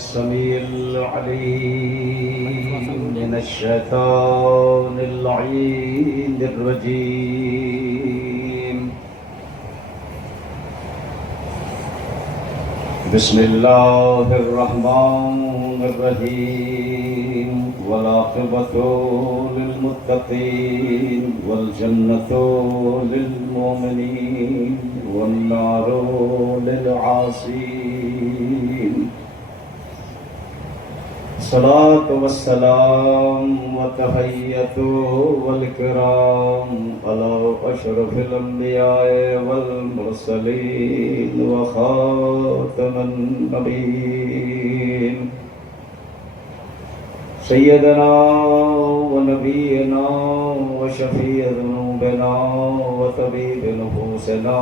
السميع العليم من الشيطان اللعين الرجيم. بسم الله الرحمن الرحيم. والعاقبة للمتقين والجنة للمؤمنين والنار للعاصين. الصلاة والسلام والتحية والإكرام على أشرف الأنبياء والمرسلين وخاتم النبيين سيدنا ونبينا وشفيع ذنوبنا وطبيب نفوسنا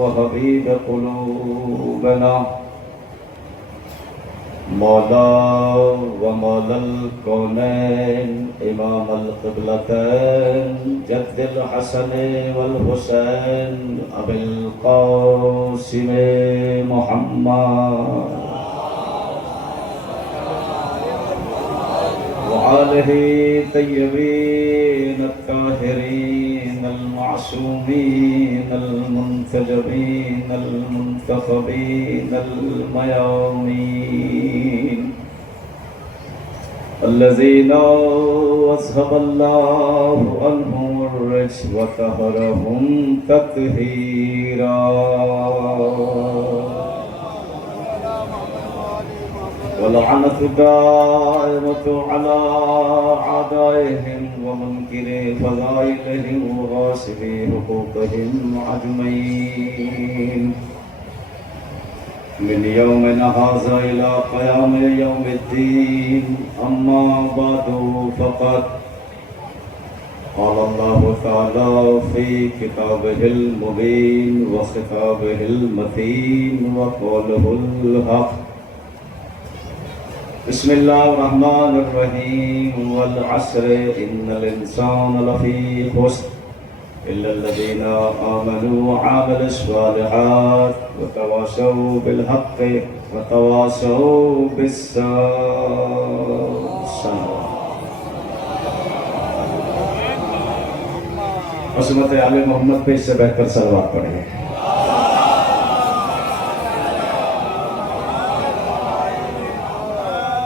وحبيب قلوبنا مولا ومولا الكونين إمام القبلتين جد الحسن والحسين أبي القاسم محمد وآله طيبين الطاهرين المعصومين المنتجبين المنتخبين الميامين الذين أذهب الله عنهم الرجس وطهرهم تطهيرا. ولعنة دائمة على أعدائهم ومنكر فضائلهم وغاصب حقوقهم أجمعين من يومنا هذا إلى قيام يوم الدين. أما بعد فقد قال الله تعالى في كتابه المبين وخطابه المتين وقوله الحق. بسم الله الرحمن الرحيم. والعصر إن الإنسان لفي خسر إلا الذين آمنوا وعملوا الصالحات وتواصوا بالحق وتواصوا بالصبر. عصمت آل محمد پہ اس سے بہتر صلوات پڑھیں.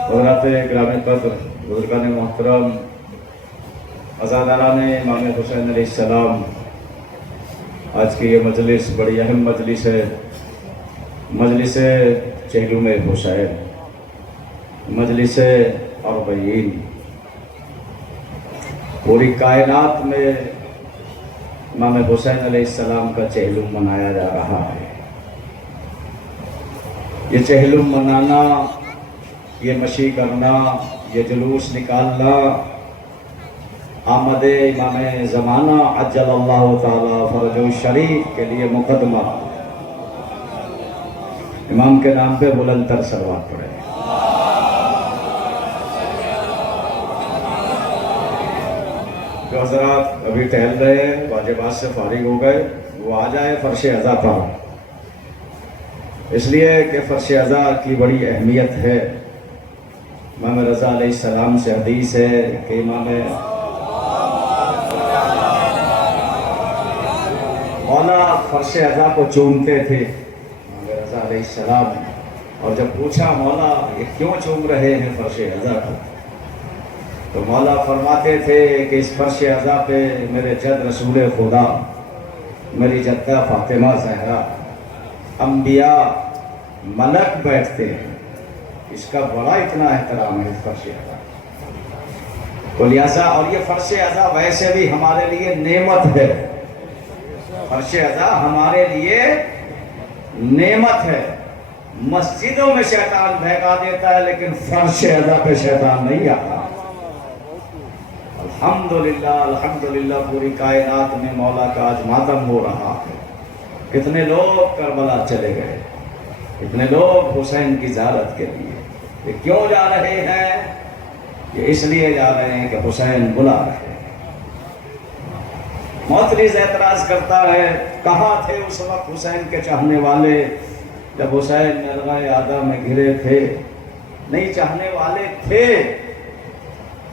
حضرات گرامی قدر، بزرگان محترم، عزاداران امام حسین علیہ السلام، آج کی یہ مجلس بڑی اہم مجلس ہے. مجلس چہلم حسین، مجلس اربعین. پوری کائنات میں امام حسین علیہ السلام کا چہلم منایا جا رہا ہے. یہ چہلم منانا، یہ مشی کرنا، یہ جلوس نکالنا آمد امام زمانہ عجل اللہ تعالی فرجہ الشریف کے لیے مقدمہ. امام کے نام پہ بلند تر صلوات پڑھیں. جو حضرات ابھی ٹہل رہے ہیں، واجبات سے فارغ ہو گئے، وہ آ جائے فرش عزا پر، اس لیے کہ فرش عزا کی بڑی اہمیت ہے. امام رضا علیہ السلام سے حدیث ہے کہ امام مولا فرش عزا کو چومتے تھے امام رضا علیہ السلام. اور جب پوچھا مولا یہ کیوں چوم رہے ہیں فرش عزا کو، تو مولا فرماتے تھے کہ اس فرش عزا پہ میرے جد رسول خدا، میری جدہ فاطمہ زہرا، انبیاء، ملک بیٹھتے ہیں. اس کا بڑا اتنا احترام ہے فرش عزا تو لہذا. اور یہ فرش عزا ویسے بھی ہمارے لیے نعمت ہے. فرش عزا ہمارے لیے نعمت ہے. مسجدوں میں شیطان بہکا دیتا ہے لیکن فرش عزا پہ شیطان نہیں آتا. الحمدللہ الحمدللہ پوری کائنات میں مولا کا آج ماتم ہو رہا ہے. کتنے لوگ کربلا چلے گئے، کتنے لوگ حسین کی زیارت کے لیے. یہ کیوں جا رہے ہیں؟ یہ اس لیے جا رہے ہیں کہ حسین بلا رہے ہیں. معترض اعتراض کرتا ہے کہاں تھے اس وقت حسین کے چاہنے والے جب حسین نرغہ آدھا میں گھرے تھے. نہیں چاہنے والے تھے.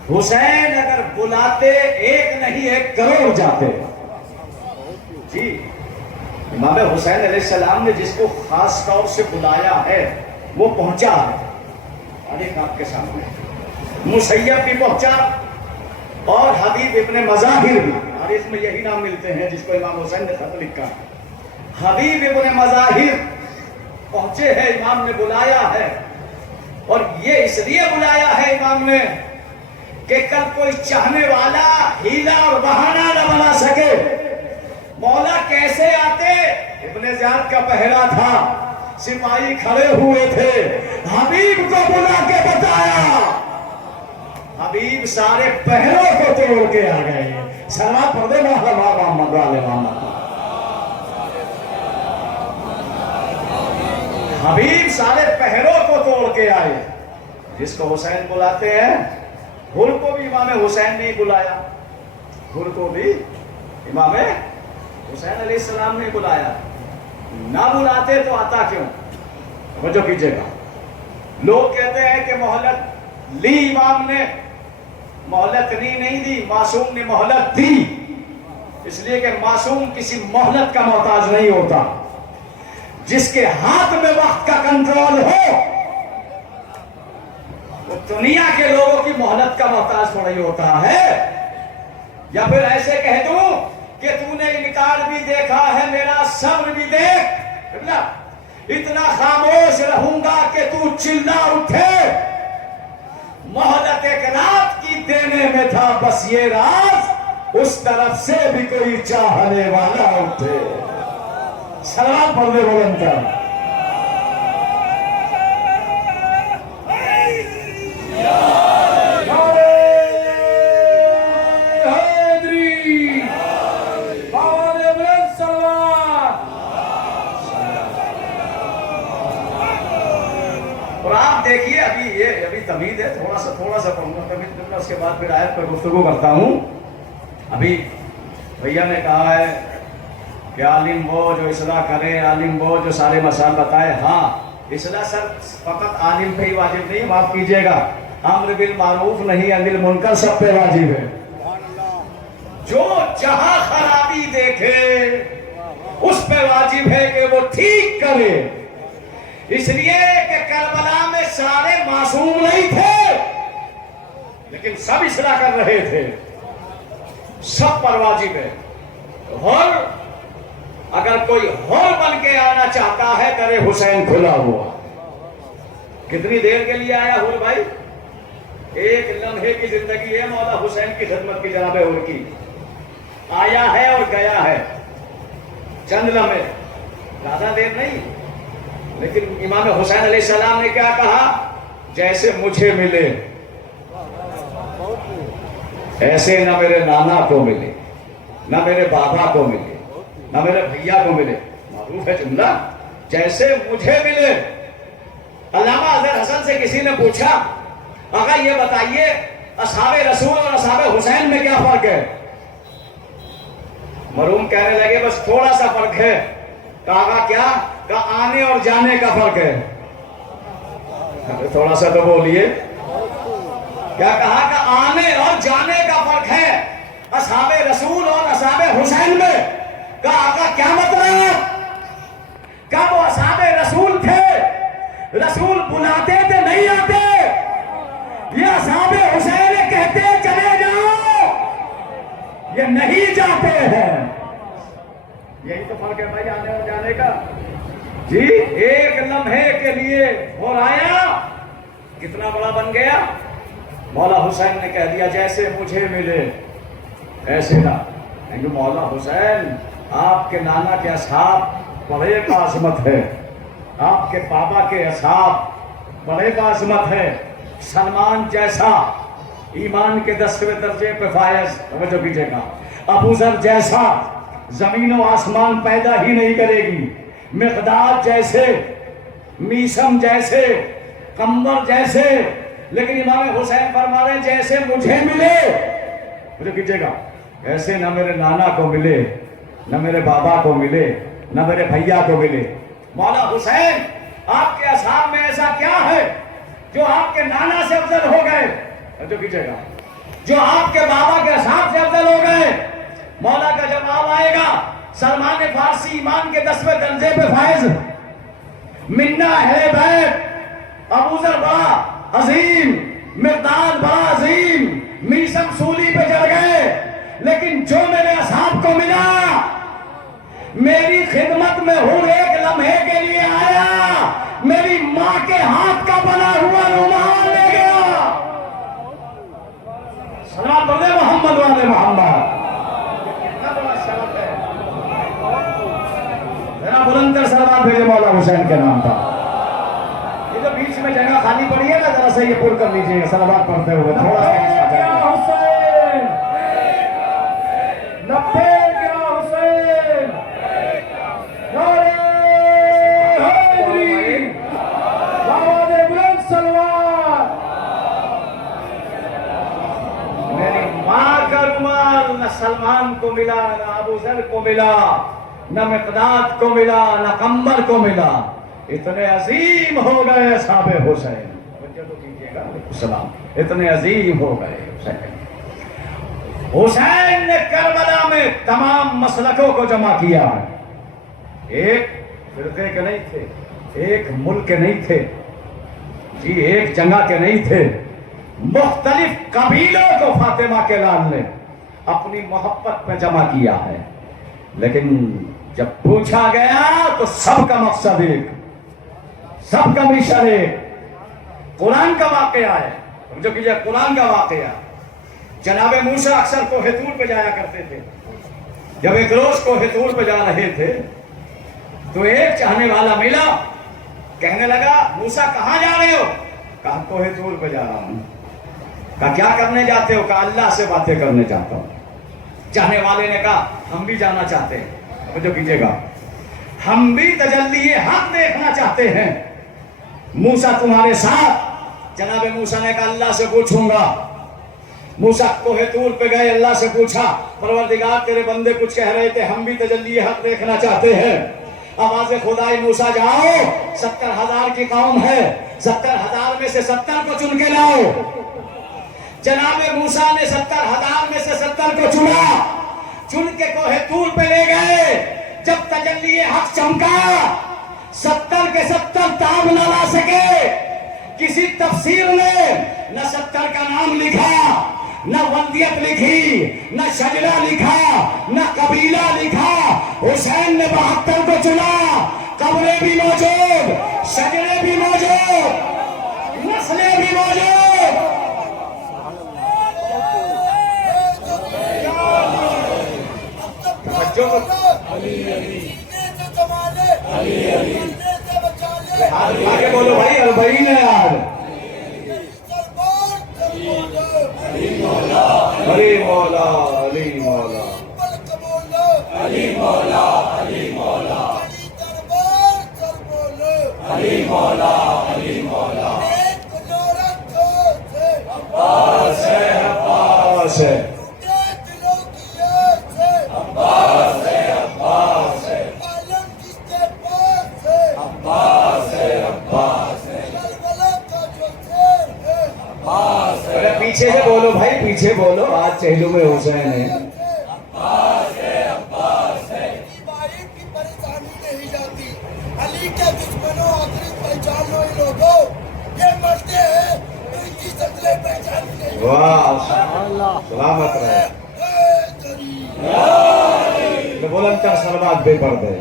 حسین اگر بلاتے ایک نہیں 1 کروڑ جاتے. جی امام حسین علیہ السلام نے جس کو خاص طور سے بلایا ہے وہ پہنچا ہے. اور ایک آپ کے سامنے مسیب بھی پہنچا اور حبیب ابن مظاہر بھی. اور اس میں یہی نام ملتے ہیں جس کو امام حسین نے خط لکھا. حبیب ابن مظاہر پہنچے ہیں, امام نے بلایا ہے. اور یہ اس لیے بلایا ہے امام نے کہ کل کوئی چاہنے والا ہیلا اور بہانہ نہ بنا سکے. مولا کیسے آتے؟ ابن زیاد کا پہرا تھا, سپاہی کھڑے ہوئے تھے, حبیب کو بلا کے بتایا. حبیب سارے پہروں کو توڑ کے آ گئے. سلام پڑھ دے محمد والے محمد. حبیب سارے پہروں کو توڑ کے آئے. جس کو حسین بلاتے ہیں, حر کو بھی امام حسین نے بلایا. حر کو بھی امام حسین علیہ السلام نے بلایا. نہ بلاتے تو آتا کیوں؟ توجہ کیجیے گا. لوگ کہتے ہیں کہ مہلت لی امام نے. مہلت نہیں دی, معصوم نے مہلت دی. اس لیے کہ معصوم کسی مہلت کا محتاج نہیں ہوتا. جس کے ہاتھ میں وقت کا کنٹرول ہو وہ دنیا کے لوگوں کی مہلت کا محتاج تھوڑی ہوتا ہے. یا پھر ایسے کہہ دوں کہ تو نے انکار بھی دیکھا ہے, میرا صبر بھی دیکھ. اتنا خاموش رہوں گا کہ تو چلا اٹھے. مہلت 1 رات کی دینے میں تھا بس یہ راز, اس طرف سے بھی کوئی چاہنے والا اٹھے. سلام پڑھ دے بولنتا. اور آپ دیکھیے ابھی تمید ہے, تھوڑا سا پڑھوں گا, تمید کرنا, اس کے بعد پھر آیت پر گفتگو کرتا ہوں. ابھی بھیا نے کہا ہے کہ عالم وہ جو اصلاح کرے, عالم وہ جو سارے مسائل بتائے. ہاں اصلاح سر فقط عالم پہ ہی واجب نہیں, معاف کیجیے گا, امر بالمعروف نہیں انل منکر سب پہ واجب ہے. جو جہاں خرابی دیکھے اس پہ واجب ہے کہ وہ ٹھیک کرے. اس لیے کہ کربلا میں سارے معصوم نہیں تھے لیکن سب اصلاح کر رہے تھے. سب پر واجب ہے. اور اگر کوئی حر بن کے آنا چاہتا ہے کرے حسین کھلا ہوا. کتنی دیر کے لیے آیا حر بھائی؟ 1 لمحے کی زندگی ہے مولا حسین کی خدمت کی. جناب حر کی آیا ہے اور گیا ہے, چند لمحے, زیادہ دیر نہیں. لیکن امام حسین علیہ السلام نے کیا کہا؟ جیسے مجھے ملے ایسے نہ میرے نانا کو ملے, نہ میرے بابا کو ملے, نہ میرے بھیا کو ملے. معروف ہے جملہ, جیسے مجھے ملے. علامہ اظہر حسن سے کسی نے پوچھا, آقا یہ بتائیے اصحاب رسول اور اصحاب حسین میں کیا فرق ہے؟ مرحوم کہنے لگے بس تھوڑا سا فرق ہے. کہا کیا؟ کہا آنے اور جانے کا فرق ہے. تھوڑا سا تو بولیے. کیا کہا؟ کہ آنے اور جانے کا فرق ہے اصحاب رسول اور اصحاب حسین میں. کہا آقا کیا مطلب؟ کہا وہ اصحاب رسول تھے, رسول بلاتے تھے نہیں آتے. یہ اصحاب حسین کہتے چلے جاؤ, یہ نہیں جاتے ہیں. یہی تو فرق ہے بھائی آنے اور جانے کا. جی 1 لمحے کے لیے اور آیا, کتنا بڑا بن گیا. مولا حسین نے کہہ دیا جیسے مجھے ملے ایسے نہ. مولا حسین آپ کے نانا کے اصحاب بڑے عظمت ہے, آپ کے بابا کے اصحاب بڑے عظمت ہے. سلمان جیسا ایمان کے 10ویں درجے پہ فائز, توجہ کیجیے گا. ابو ذر جیسا زمین و آسمان پیدا ہی نہیں کرے گی. مقداد جیسے, میسم جیسے, قمر جیسے. لیکن امام حسین فرما رہے ہیں جیسے مجھے ملے, توجہ کیجیے گا, ایسے نہ میرے نانا کو ملے, نہ میرے بابا کو ملے, نہ میرے بھیا کو ملے. مولا حسین آپ کے اصحاب میں ایسا کیا ہے جو آپ کے نانا سے افضل ہو گئے، جو کیجیے گا، جو آپ کے بابا کے اصحاب سے افضل ہو گئے، مولا کا جواب آئے گا سلمان فارسی ایمان کے 10ویں درجے پہ فائز، منا اہل بیت، ابو ذر بڑا عظیم، مقداد بڑا عظیم، میثم سولی پہ چڑھ گئے، لیکن جو میرے اصحاب کو ملا، میری خدمت میں ہوں ایک لمحے کے لیے آیا، میری ماں کے ہاتھ کا بنا ہوا رومال لے گیا۔ سلام بولے محمد والے محمد، کتنا بڑا شرف ہے۔ ذرا بلندر سلام بھیجے مولا حسین کے نام پر۔ یہ جو بیچ میں جگہ خالی پڑی ہے نا، ذرا سے یہ پر کر لیجیے گا سلامات پڑھتے ہوئے، تھوڑا سا حسین، نبے کیا حسین، نعرہ حیدری، آواز بلند سلوات۔ میری ماں کا رومال نہ سلمان کو ملا، نہ ابو ذر کو ملا، نہ مقداد کو ملا، نہ قمر کو ملا، اتنے عظیم ہو گئے اصحاب حسین۔ السلام، اتنے عظیم ہو گئے حسین۔ حسین نے کربلا میں تمام مسلکوں کو جمع کیا ہے، ایک فرقے کے نہیں تھے، ایک ملک کے نہیں تھے، جی ایک جگہ کے نہیں تھے، مختلف قبیلوں کو فاطمہ کے لال نے اپنی محبت میں جمع کیا ہے، لیکن جب پوچھا گیا تو سب کا مقصد ایک، سب کا مشن ایک۔ قرآن کا واقعہ ہے، جو کہ یہ قرآن کا واقعہ، جناب موسیٰ اکثر کوہ طور پہ جایا کرتے تھے، جب ایک روز کوہ طور پہ جا رہے تھے تو ایک چاہنے والا ملا، کہنے لگا موسیٰ کہاں جا رہے ہو؟ کہا کوہ طور پہ جا رہا ہوں۔ کہا کیا کرنے جاتے ہو؟ کہا اللہ سے باتیں کرنے جاتا ہوں۔ چاہنے والے نے کہا ہم بھی جانا چاہتے ہیں، جو کیجیے گا، ہم بھی تجلی حق دیکھنا چاہتے ہیں، موسیٰ تمہارے ساتھ؟ جناب موسیٰ نے کہا اللہ سے پوچھوں گا۔ موسیٰ کوہ طور پہ گئے، اللہ سے پوچھا پروردگار تیرے بندے کچھ کہہ رہے تھے، ہم بھی تجلی حق دیکھنا چاہتے ہیں۔ آواز خدائی موسیٰ جاؤ، 70,000 کی قوم ہے، 70,000 میں سے 70 کو چن کے لاؤ۔ جناب موسیٰ نے 70,000 میں سے 70 کو چنا، چن کے کوہ طور پہ لے گئے۔ جب تجلی حق چمکا، 70 کے 70 تاب نہ لا سکے۔ کسی تفسیر نے نہ 70 کا نام لکھا، نہ ولدیت لکھی، نہ شجرہ لکھا، نہ قبیلہ لکھا۔ حسین نے 72 کو چنا، قبریں بھی موجود، شجرے بھی موجود، نسلیں بھی موجود۔ آگے بولو بھائی، اربعین ہے یار۔ علی مولا، علی مولا، علی مولا، علی مولا، علی مولا، علی مولا، علی مولا، عباس ہے، عباس ہے، عباس ہے، عباس ہے، عباس ہے، عباس ہے، ارے پیچھے سے بولو بھائی، پیچھے بولو، آج چہلوں میں حسین ہے۔ عباس ہے، عباس ہے، بھائی کی پریشانی نہیں جاتی، علی کے دشمنوں آخری پہچان لو، یہ لوگوں یہ مرتے ہیں تو ان کی شکلیں پہچان نہیں۔ واہ، سلامت رہے، بلند تر سلوات بے پردے۔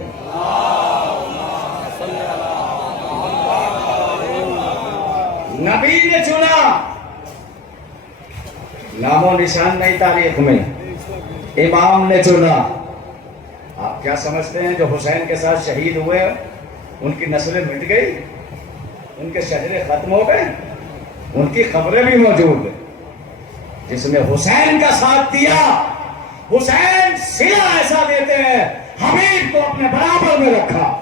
نبی نے چنا، نام و نشان نہیں تاریخ میں، امام نے چنا۔ آپ کیا سمجھتے ہیں جو حسین کے ساتھ شہید ہوئے ان کی نسلیں مٹ گئی، ان کے شجرے ختم ہو گئے؟ ان کی قبریں بھی موجود ہیں۔ جس نے حسین کا ساتھ دیا، حسین صلہ ایسا دیتے ہیں، حبیب کو اپنے برابر میں رکھا۔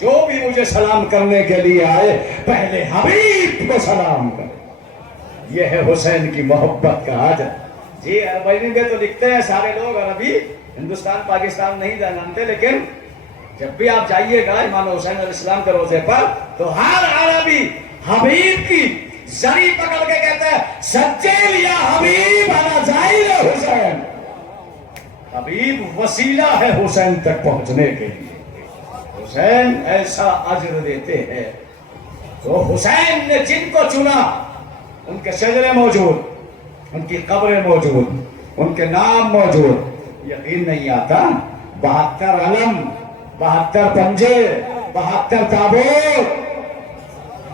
جو بھی مجھے سلام کرنے کے لیے آئے پہلے حبیب کو سلام کرے، یہ ہے حسین کی محبت کا عادت۔ جی عربی میں تو لکھتے ہیں سارے لوگ، عربی ہندوستان پاکستان نہیں جانتے، لیکن جب بھی آپ جائیے گا امام حسین علیہ السلام کے روضے پر تو ہر عربی حبیب کی زری پکڑ کے کہتا ہے سجل یا حبیب انا زائر حسین، حبیب وسیلہ ہے حسین تک پہنچنے کے لیے، حسین ایسا اجر دیتے ہیں۔ تو حسین نے جن کو چنا ان کے شجرے موجود، ان کی قبریں موجود، ان کے نام موجود، یقین نہیں آتا 72 علم، 72 پنجے، 72 تابوت،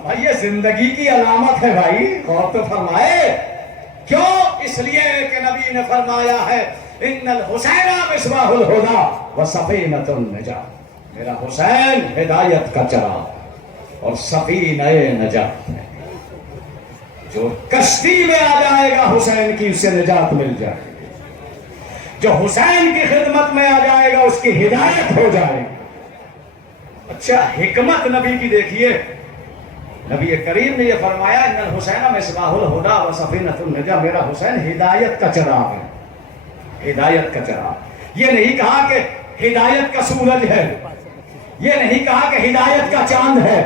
بھائی یہ زندگی کی علامت ہے بھائی، غور تو فرمائے۔ کیوں؟ اس لیے کہ نبی نے فرمایا ہے ان الحسین مصباح الہدی وسفینۃ النجات، میرا حسین ہدایت کا چراغ اور سفینہ نجات ہے، جو کشتی میں آ جائے گا حسین کی اسے نجات مل جائے گی، جو حسین کی خدمت میں آ جائے گا اس کی ہدایت ہو جائے گی۔ اچھا حکمت نبی کی دیکھیے، نبی کریم نے یہ فرمایا ان الحسین مصباح الہدی وسفینۃ النجات، میرا حسین ہدایت کا چراغ ہے، ہدایت کا چراغ۔ یہ نہیں کہا کہ ہدایت کا سورج ہے، یہ نہیں کہا کہ ہدایت کا چاند ہے،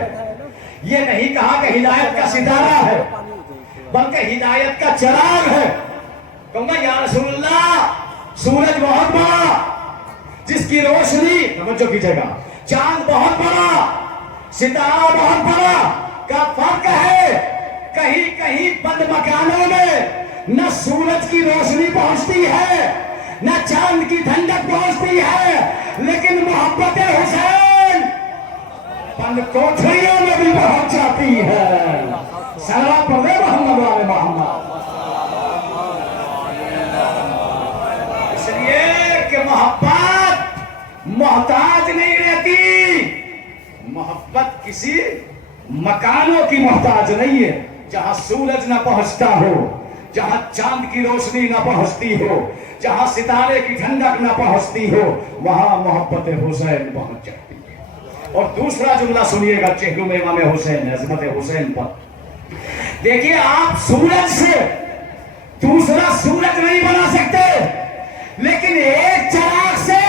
یہ نہیں کہا کہ ہدایت کا ستارہ ہے، بلکہ ہدایت کا چراغ ہے۔ کہوں گا یا رسول اللہ سورج بہت بڑا جس کی روشنی، توجہ کیجئے گا، چاند بہت بڑا، ستارہ بہت بڑا، کا فرق ہے کہیں کہیں بند مکانوں میں نہ سورج کی روشنی پہنچتی ہے نہ چاند کی ٹھنڈک پہنچتی ہے، لیکن محبت حسین بند کوٹھریوں میں بھی پہنچ جاتی ہے۔ سلام پڑھے محمد والے محمد۔ اس لیے کہ محبت محتاج نہیں رہتی، محبت کسی مکانوں کی محتاج نہیں ہے، جہاں سورج نہ پہنچتا ہو، جہاں چاند کی روشنی نہ پہنچتی ہو، جہاں ستارے کی ٹھنڈک نہ پہنچتی ہو، وہاں محبت حسین پہنچ جاتی ہے۔ اور دوسرا جملہ سنیے گا چہروں میں امام حسین، عظمت حسین پر۔ دیکھیے آپ سورج سے دوسرا سورج نہیں بنا سکتے، لیکن ایک چراغ سے،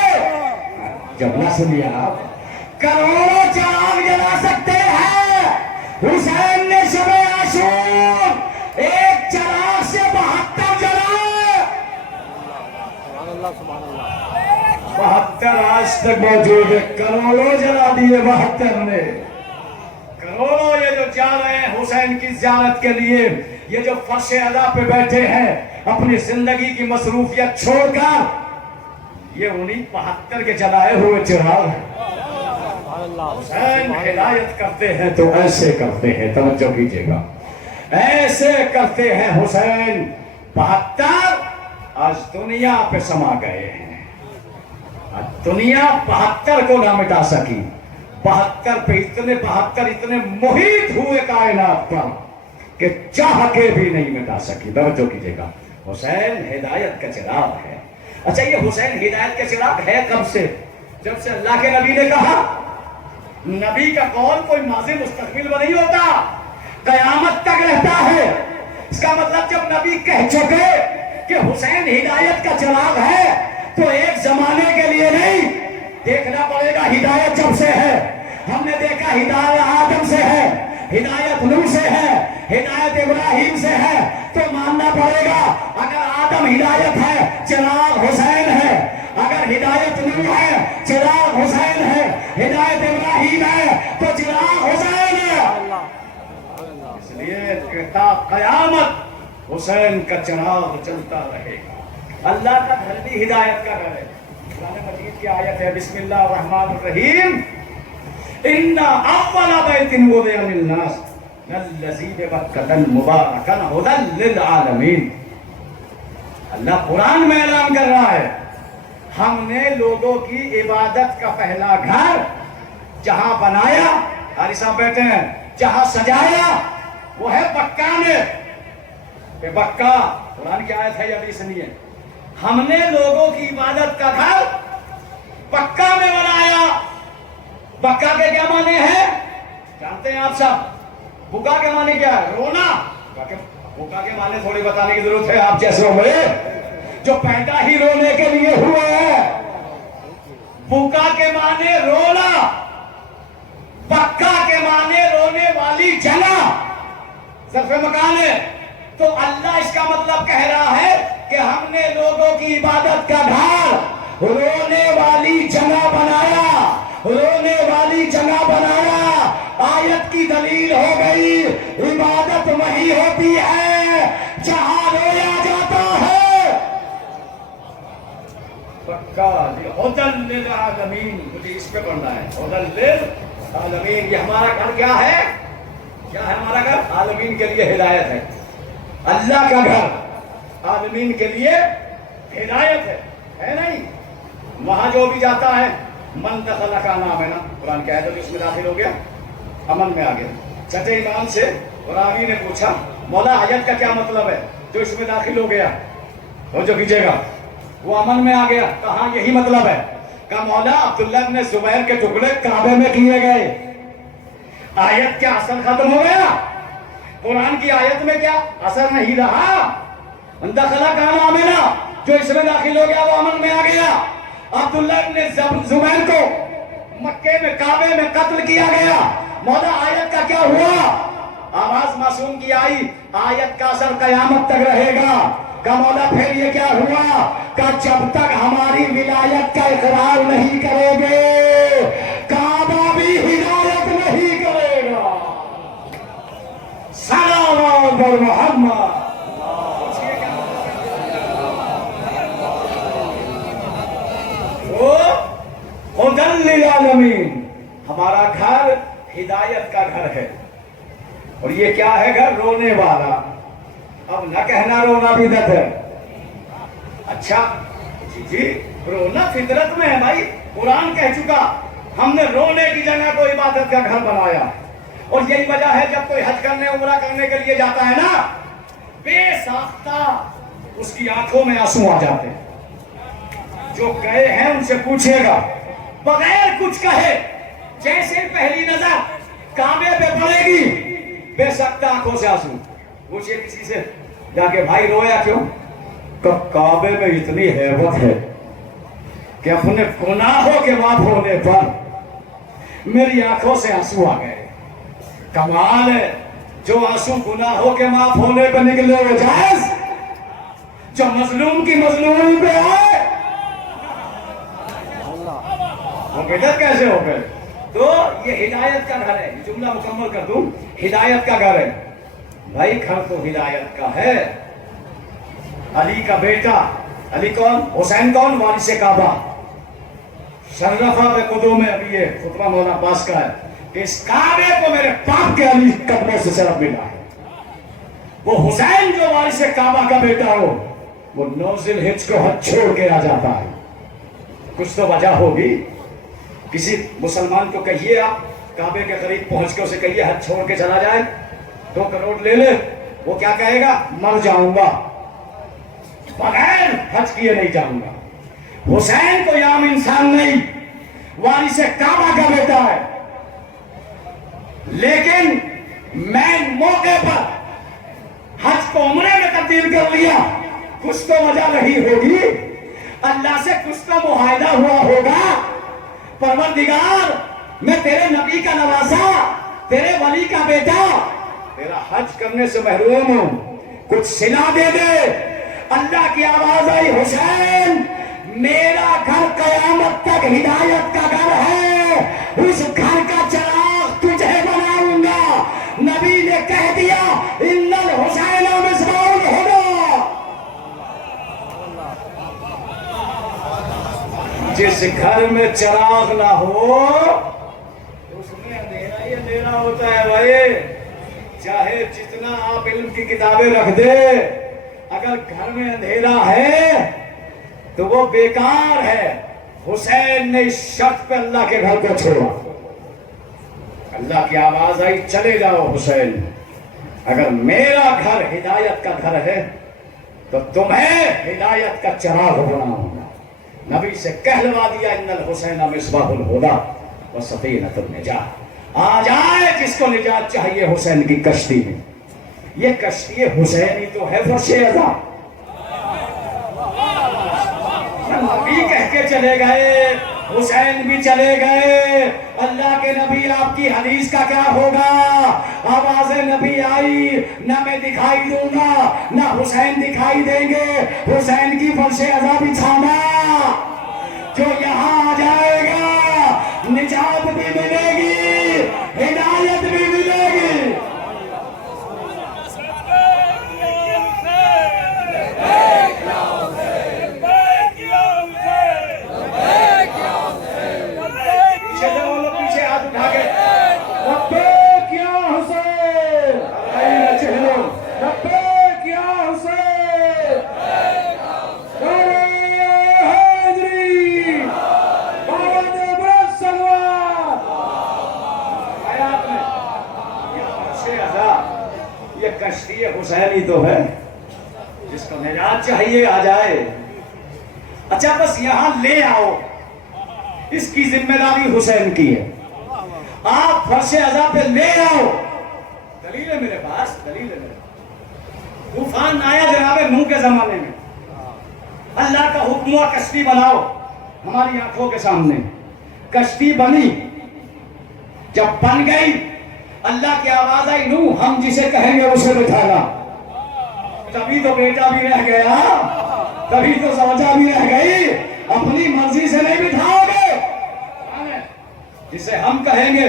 جملہ سنیے آپ، کروڑوں چراغ جلا سکتے ہیں۔ حسین نے شب عاشور ایک چراغ سے 72 جلائے، 72 آج تک موجود ہے، کروڑوں جلا دیے 72 نے، کروڑوں یہ جو جا رہے ہیں حسین کی زیارت کے لیے، یہ جو فرش ادا پہ بیٹھے ہیں اپنی زندگی کی مصروفیت چھوڑ کر، یہ انہی 72 کے جلائے ہوئے چراغ ہیں۔ حسین ہدایت کرتے ہیں تو ایسے کرتے ہیں، توجہ کیجئے گا، ایسے کرتے ہیں حسین۔ 72 آج دنیا پہ سما گئے ہیں، آج دنیا 72 کو نہ مٹا سکی، 72 پہ اتنے محیط ہوئے کائنات پر کہ چاہ کے بھی نہیں مٹا سکی، توجہ کیجئے گا۔ حسین ہدایت کا چراغ ہے۔ اچھا یہ حسین ہدایت کا چراغ ہے کب سے؟ جب سے اللہ کے نبی نے کہا۔ نبی کا قول کوئی ماضی مستقبل میں نہیں ہوتا، قیامت تک رہتا ہے۔ اس کا مطلب جب نبی کہہ چکے کہ حسین ہدایت کا چراغ ہے تو ایک زمانے کے لیے نہیں، دیکھنا پڑے گا ہدایت جب سے ہے۔ ہم نے دیکھا ہدایت آدم سے ہے، ہدایت نوح سے ہے، ہدایت ابراہیم سے ہے، تو ماننا پڑے گا اگر آدم ہدایت ہے چراغ حسین ہے، اگر ہدایت نوح ہے چراغ حسین ہے، ہدایت ابراہیم ہے تو چراغ حسین ہے۔ اس لیے کہتا قیامت حسین کا چراغ چلتا رہے گا۔ اللہ کا گھر بھی ہدایت کا گھر ہے۔ قرآن مجید کی آیت ہے بسم اللہ الرحمن الرحیم ان اول بیت وضع للناس للذی ببکۃ مبارکا ھدی للعالمین۔ اللہ قرآن میں اعلان کر رہا ہے ہم نے لوگوں کی عبادت کا پہلا گھر جہاں بنایا، حاری صاحب بیٹھے ہیں، جہاں سجایا وہ ہے بکہ میں۔ کہ بکہ قرآن کی آیت ہے یا حدیث نہیں ہے؟ ہم نے لوگوں کی عبادت کا گھر بکہ میں بنایا۔ بکہ کے کیا معنی ہے جانتے ہیں آپ سب؟ بکا کے معنی کیا ہے؟ رونا۔ بکا کے معنی تھوڑی بتانے کی ضرورت ہے، آپ جیسے ہوئے جو پیدا ہی رونے کے لیے ہوئے ہیں۔ بکا کے معنی رونا، بکا کے معنی رونے والی جگہ ظرف مکان ہے. تو اللہ اس کا مطلب کہہ رہا ہے کہ ہم نے لوگوں کی عبادت کا گھر رونے والی جگہ بنایا, رونے والی جگہ بنایا. آیت کی دلیل ہو گئی, عبادت وہی ہوتی ہے جہاں رویا جاتا ہے. پکا جی, ہدل للعالمین, مجھے اس پہ پڑھنا ہے. ہدل للعالمین, یہ ہمارا گھر کیا ہے؟ کیا ہے ہمارا گھر؟ عالمین کے لیے ہدایت ہے. اللہ کا گھر عالمین کے لیے ہدایت ہے نہیں؟ وہاں جو بھی جاتا ہے, من دخل کا نام ہے نا, قرآن کہہ دو اس میں داخل ہو گیا, امن میں آ گیا. چھٹے امام سے راوی نے پوچھا مولا آیت کا کیا مطلب ہے جو اس میں داخل ہو گیا؟ اور جو کیجیے گا وہ امن میں آ گیا. کہاں یہی مطلب ہے. کہا مولا عبداللہ ابن زبیر کے ٹکڑے کعبے میں کیے گئے, آیت کیا اثر ختم ہو گیا؟ قرآن کی آیت میں کیا اثر نہیں رہا؟ دخلا کا نام ہے نا, جو اس میں داخل ہو گیا وہ امن میں آ گیا. عبداللہ ابن زبیر کو مکے میں کعبے میں قتل کیا گیا. مولا آیت کا کیا ہوا؟ آواز معصوم کی آئی, آیت کا اثر قیامت تک رہے گا. کہ مولا پھر یہ کیا ہوا؟ کہ جب تک ہماری ولایت کا اقرار نہیں کرو گے کعبہ بھی ہدایت نہیں کرے گا. سلام بر محمد. ہدل للعالمین, ہمارا گھر ہدایت کا گھر ہے. اور یہ کیا ہے گھر؟ رونے والا. اب نہ کہنا رونا بدعت ہے. اچھا جی, رونا فطرت میں ہے بھائی. قرآن کہہ چکا ہم نے رونے کی جگہ کو عبادت کا گھر بنایا. اور یہی وجہ ہے جب کوئی حج کرنے عمرہ کرنے کے لیے جاتا ہے نا, بے ساختہ اس کی آنکھوں میں آنسو آ جاتے ہیں. جو گئے ہیں ان سے پوچھے گا بغیر کچھ کہے, جیسے پہلی نظر کعبے پہ پڑے گی بے ساختہ آنکھوں سے آنسو. پوچھئے کسی سے جا کے بھائی رویا کیوں؟ کہ کعبے میں اتنی ہیبت ہے کہ اپنے گناہوں کے معاف ہونے پر میری آنکھوں سے آنسو آ گئے. کمال ہے, جو آنسو گناہوں کے معاف ہونے پہ نکلے ہوئے جائز, جو مظلوم کی مظلومی پہ آئے وہ بدعت کیسے ہو گئے؟ تو یہ ہدایت کا گھر ہے. جملہ مکمل کر دوں, ہدایت کا گھر ہے بھائی. گھر تو ہدایت کا ہے. علی کا بیٹا, علی کون؟ حسین کون؟ وارث کعبہ. شرفہ پہ قدوم میں ابھی یہ خطبہ مولانا عباس کا ہے کہ اس کعبے کو میرے باپ کے علی قدموں سے شرف ملا ہے. وہ حسین جو وارث کعبہ کا بیٹا ہو, وہ 9 ذی الحجہ کو حج چھوڑ کے آ جاتا ہے. کچھ تو وجہ ہوگی. کسی مسلمان کو کہیے آپ کعبے کے قریب پہنچ کے اسے کہیے حج چھوڑ کے چلا جائے, 2 کروڑ لے لے, وہ کیا کہے گا؟ مر جاؤں گا, بغیر حج کیے نہیں جاؤں گا. حسین کوئی عام انسان نہیں, وارث کعبہ کا بیٹا ہے. لیکن میں موقع پر حج کو عمرے میں تبدیل کر لیا. کچھ تو وجہ رہی ہوگی, اللہ سے کچھ تو معاہدہ ہوا ہوگا. پروردگار میں تیرے نبی کا نوازا, تیرے ولی کا بیٹا, تیرا حج کرنے سے محروم ہوں, کچھ صلہ دے دے. اللہ کی آواز آئی, حسین میرا گھر قیامت تک ہدایت کا گھر ہے, اس گھر کا چراغ تجھے بناؤں گا. نبی نے کہہ دیا ان الحسین مصباح الہدی. جس گھر میں چراغ نہ ہو اس میں اندھیرا ہی اندھیرا ہوتا ہے بھائی. چاہے جتنا آپ علم کی کتابیں رکھ دے, اگر گھر میں اندھیرا ہے تو وہ بیکار ہے. حسین نے اس شرط پہ اللہ کے گھر کو چھوڑا. اللہ کی آواز آئی, چلے جاؤ حسین, اگر میرا گھر ہدایت کا گھر ہے تو تمہیں ہدایت کا چراغ بناؤں گا. نبی سے کہلوا دیا ان الحسین مصباح الہدی و سفینۃ النجاۃ. آ جائے جس کو نجات چاہیے حسین کی کشتی میں. یہ کشتی حسینی تو ہے فرش عزا. نبی کہہ کے چلے گئے حسین بھی چلے گئے. اللہ کے نبی آپ کی حدیث کا کیا ہوگا؟ آواز نبی آئی، نہ میں دکھائی دوں گا نہ حسین دکھائی دیں گے. حسین کی فرش عزا بچھانا، جو یہاں آ جائے گا نجات بھی ملے گی، ہدایت بھی ملے گی. کشتی حسین ہی تو ہے جس کو نجات چاہیے آ جائے. اچھا بس یہاں لے آؤ، اس کی ذمہ داری حسین کی ہے. آپ فرش عزا پہ لے آؤ. دلیل ہے میرے پاس، دلیل ہے میرے پاس. طوفان آیا جناب نوح کے زمانے میں، اللہ کا حکم ہوا کشتی بناؤ. ہماری آنکھوں کے سامنے کشتی بنی. جب بن گئی اللہ کی آواز آئی، نوح ہم جسے کہیں گے اسے بٹھانا. تبھی تو بیٹا بھی رہ گیا، تبھی تو زوجہ بھی رہ گئی. اپنی مرضی سے نہیں بٹھاؤ گے، جسے ہم کہیں گے.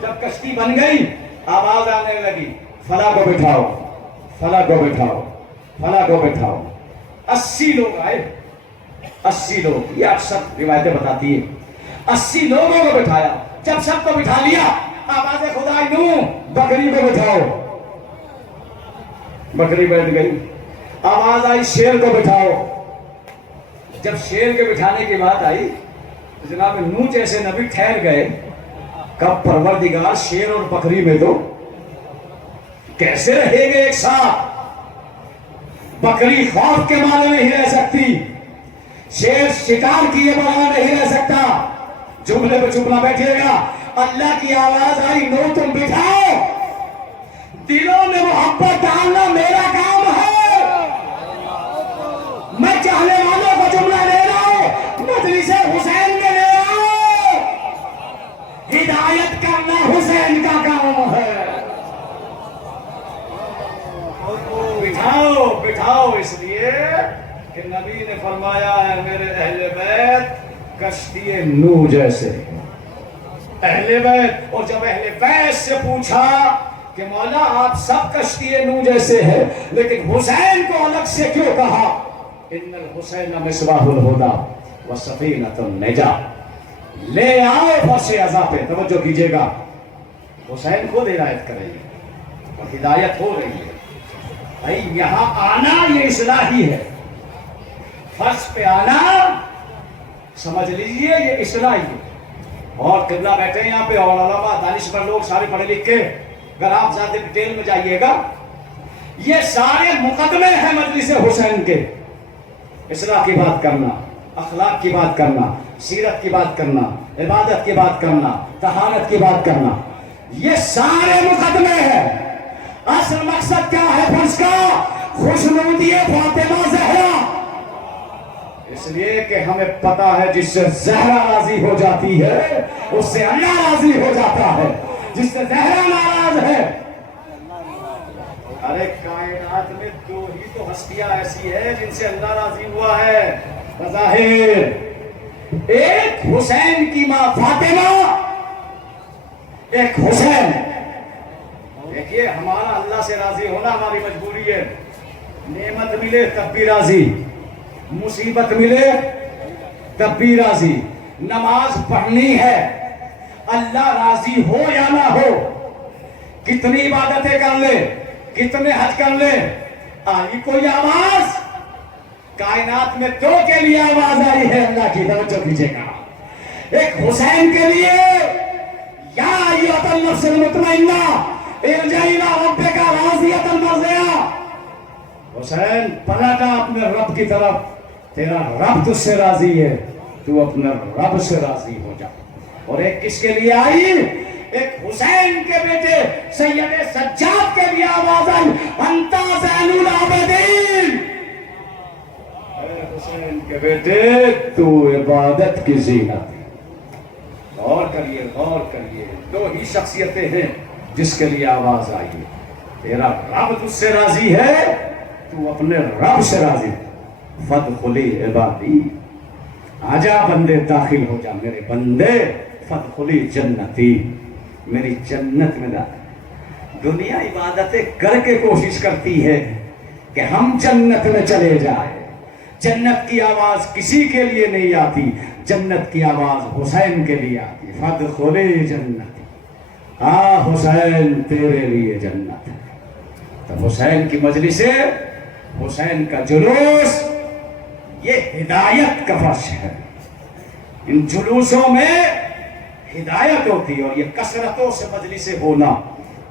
جب کشتی بن گئی آواز آنے لگی، فلاں کو بٹھاؤ، فلاں کو بٹھاؤ، فلاں کو بٹھاؤ. 80 لوگ آئے، 80 لوگ. یہ اکثر روایتیں بتاتی ہیں 80 لوگوں کو بٹھایا. جب سب کو بٹھا لیا آواز خدا نوح بکری کو بٹھاؤ. بکری بیٹھ گئی. آواز آئی شیر کو بٹھاؤ. جب شیر کے بٹھانے کی بات آئی جناب نوح جیسے نبی ٹھہر گئے. کب پروردگار شیر اور بکری میں تو کیسے رہیں گے ایک ساتھ؟ بکری خوف کے مارے نہیں رہ سکتی، شیر شکار کیے بغیر نہیں رہ سکتا. جملے پہ چپ نہ بیٹھیے گا. اللہ کی آواز آئی، نوح تم بٹھاؤ. دلوں میں محبت ڈالنا میرا کام ہے. میں چاہنے والوں کو جملہ لے رہا ہوں، مجلس حسین میں لے آؤ. ہدایت کرنا حسین کا کام ہے. بٹھاؤ بٹھاؤ، اس لیے کہ نبی نے فرمایا ہے میرے اہل بیت کشتی نوح جیسے. اہل بیت. اور جب اہل بیت سے پوچھا کہ مولا آپ سب کشتی نوح جیسے ہیں لیکن حسین کو الگ سے کیوں کہا؟ ان الحسین مصباح الہدی وسفینۃ النجاۃ. لے آؤ فرش عزا پہ. توجہ کیجیے گا، حسین خود ہدایت کر رہی ہے اور ہدایت ہو رہی ہے. بھائی یہاں آنا یہ اصلاحی ہے. فرش پہ آنا سمجھ لیجئے یہ اصلاحی ہے. اور قبلہ بیٹھے یہاں پہ اور علماء دانشور لوگ سارے پڑھے لکھے، اگر آپ زیادہ ڈیٹیل میں جائیے گا یہ سارے مقدمے ہیں مجلس حسین کے. اصلاح کی بات کرنا، اخلاق کی بات کرنا، سیرت کی بات کرنا، عبادت کی بات کرنا، طہارت کی بات کرنا، یہ سارے مقدمے ہیں. اصل مقصد کیا ہے فرض کا؟ خوشنودی فاطمہ زہرا. اس لیے کہ ہمیں پتا ہے جس سے زہرا راضی ہو جاتی ہے اس سے اللہ راضی ہو جاتا ہے. جس سے زہرا ناراض ہے، ارے کائنات میں 2 ہی تو ہستیاں ایسی ہے جن سے اللہ راضی ہوا ہے بظاہر. ایک حسین کی ماں فاطمہ، ایک حسین. دیکھیے ہمارا اللہ سے راضی ہونا ہماری مجبوری ہے. نعمت ملے تب بھی راضی، مصیبت ملے تب بھی راضی. نماز پڑھنی ہے اللہ راضی ہو یا نہ ہو. کتنی عبادتیں کر لے، کتنے حج کر لے، آئی کوئی آواز کائنات میں 2 کے لیے آواز آئی ہے اللہ کی. توجہ کیجیے گا، ایک حسین کے لیے یا ایھا النفس المطمئنہ ارجعی الی ربک راضیۃ مرضیہ. حسین پلٹا اپنے رب کی طرف، تیرا رب تجھ سے راضی ہے، تو اپنے رب سے راضی ہو جا. اور ایک کس کے لیے آئی؟ ایک حسین کے بیٹے سید سجاد کے لیے آواز آئی، انتا زین العابدین. اے حسین کے بیٹے تو عبادت کی زینت ہے. غور کریے، دو ہی شخصیتیں ہیں جس کے لیے آواز آئی ہے، تیرا رب تجھ سے راضی ہے، تو اپنے رب سے راضی ہے۔ فادخلی عبادی، آجا بندے داخل ہو جا میرے بندے، فادخلی جنتی، میری جنت میں داخل۔ دنیا عبادتیں کر کے کوشش کرتی ہے کہ ہم جنت میں چلے جائیں، جنت کی آواز کسی کے لیے نہیں آتی، جنت کی آواز حسین کے لیے آتی۔ فادخلی جنتی، حسین تیرے لیے جنت ہے۔ تو حسین کی مجلس ہے، حسین کا جلوس، یہ ہدایت کا فرش ہے۔ ان جلوسوں میں ہدایت ہوتی ہے، اور یہ کثرتوں سے مجلس ہونا،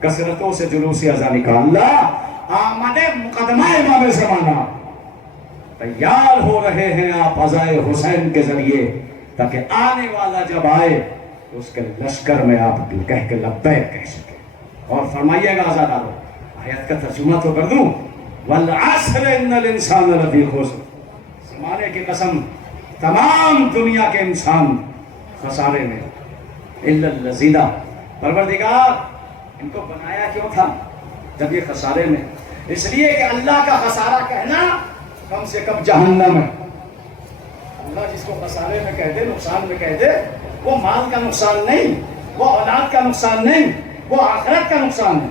کثرتوں سے جلوس ازا نکالنا، آمد مقدمہ امام زمانہ، تیار ہو رہے ہیں آپ عزائے حسین کے ذریعے، تاکہ آنے والا جب آئے تو اس کے لشکر میں آپ کہہ کے لبیک کہہ سکیں۔ اور فرمائیے گا آزادارو، آیت کا ترجمہ تو کر دوں، والعصر ان الانسان لفی خسر، زمانے کی قسم تمام دنیا کے انسان خسارے میں، الا الذین، پروردگار ان کو بنایا کیوں تھا جب یہ خسارے میں؟ اس لیے کہ اللہ کا خسارہ کہنا کم سے کم جہنم ہے۔ اللہ جس کو خسارے میں کہہ دے، نقصان میں کہہ دے، وہ مال کا نقصان نہیں، وہ اولاد کا نقصان نہیں، وہ آخرت کا نقصان ہے،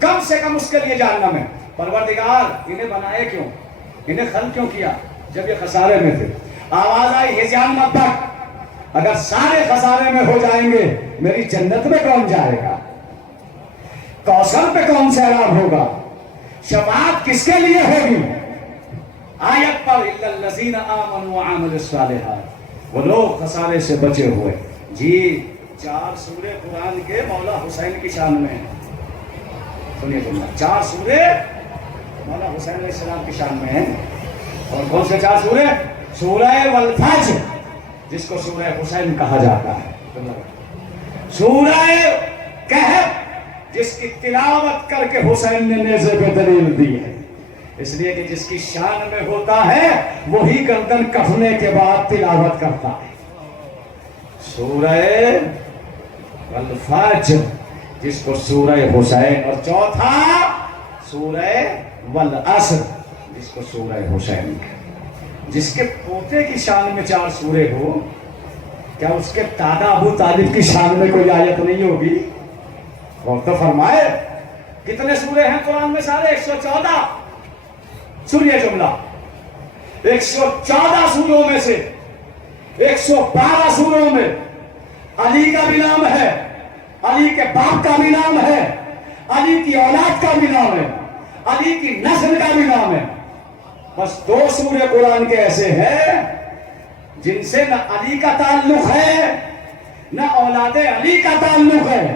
کم سے کم اس کے لیے جہنم ہے۔ پروردگار انہیں بنایا کیوں، انہیں خلق کیوں کیا جب یہ خسارے میں تھے؟ آواز آئی ہذیان مت بک، اگر سارے خسارے میں ہو جائیں گے میری جنت میں کون جائے گا؟ کوثر پہ کون سیراب ہوگا؟ شفاعت کس کے لیے ہوگی؟ آیت پر الا الذین آمنوا وعملوا الصالحات، وہ لوگ خسارے سے بچے ہوئے۔ جی 4 سورے قرآن کے مولا حسین کی شان میں ہیں، سنیے جملہ، 4 سورے مولا حسین علیہ السلام کی شان میں ہیں۔ اور کون سے 4 سورے؟ سورہ والفجر، جس کو سورہ حسین کہا جاتا ہے، سورہ کہف، جس کی تلاوت کر کے حسین نے نیزے پہ دلیل دی ہے، اس لیے کہ جس کی شان میں ہوتا ہے وہی گردن کفنے کے بعد تلاوت کرتا ہے۔ سورہ والفجر، جس کو سورہ حسین، اور چوتھا سورہ والعصر، جس کو سورہ حسین، جس کے پوتے کی شان میں 4 سورے ہو، کیا اس کے دادا ابو طالب کی شان میں کوئی آیت نہیں ہوگی؟ اور تو فرمائے کتنے سورے ہیں قرآن میں؟ سارے 114۔ سنیے جملہ، 114 سوروں میں سے 112 سوروں میں علی کا بھی نام ہے، علی کے باپ کا بھی نام ہے، علی کی اولاد کا بھی نام ہے، علی کی نسل کا بھی نام ہے۔ بس 2 سورے قرآن کے ایسے ہیں جن سے نہ علی کا تعلق ہے نہ اولاد علی کا تعلق ہے۔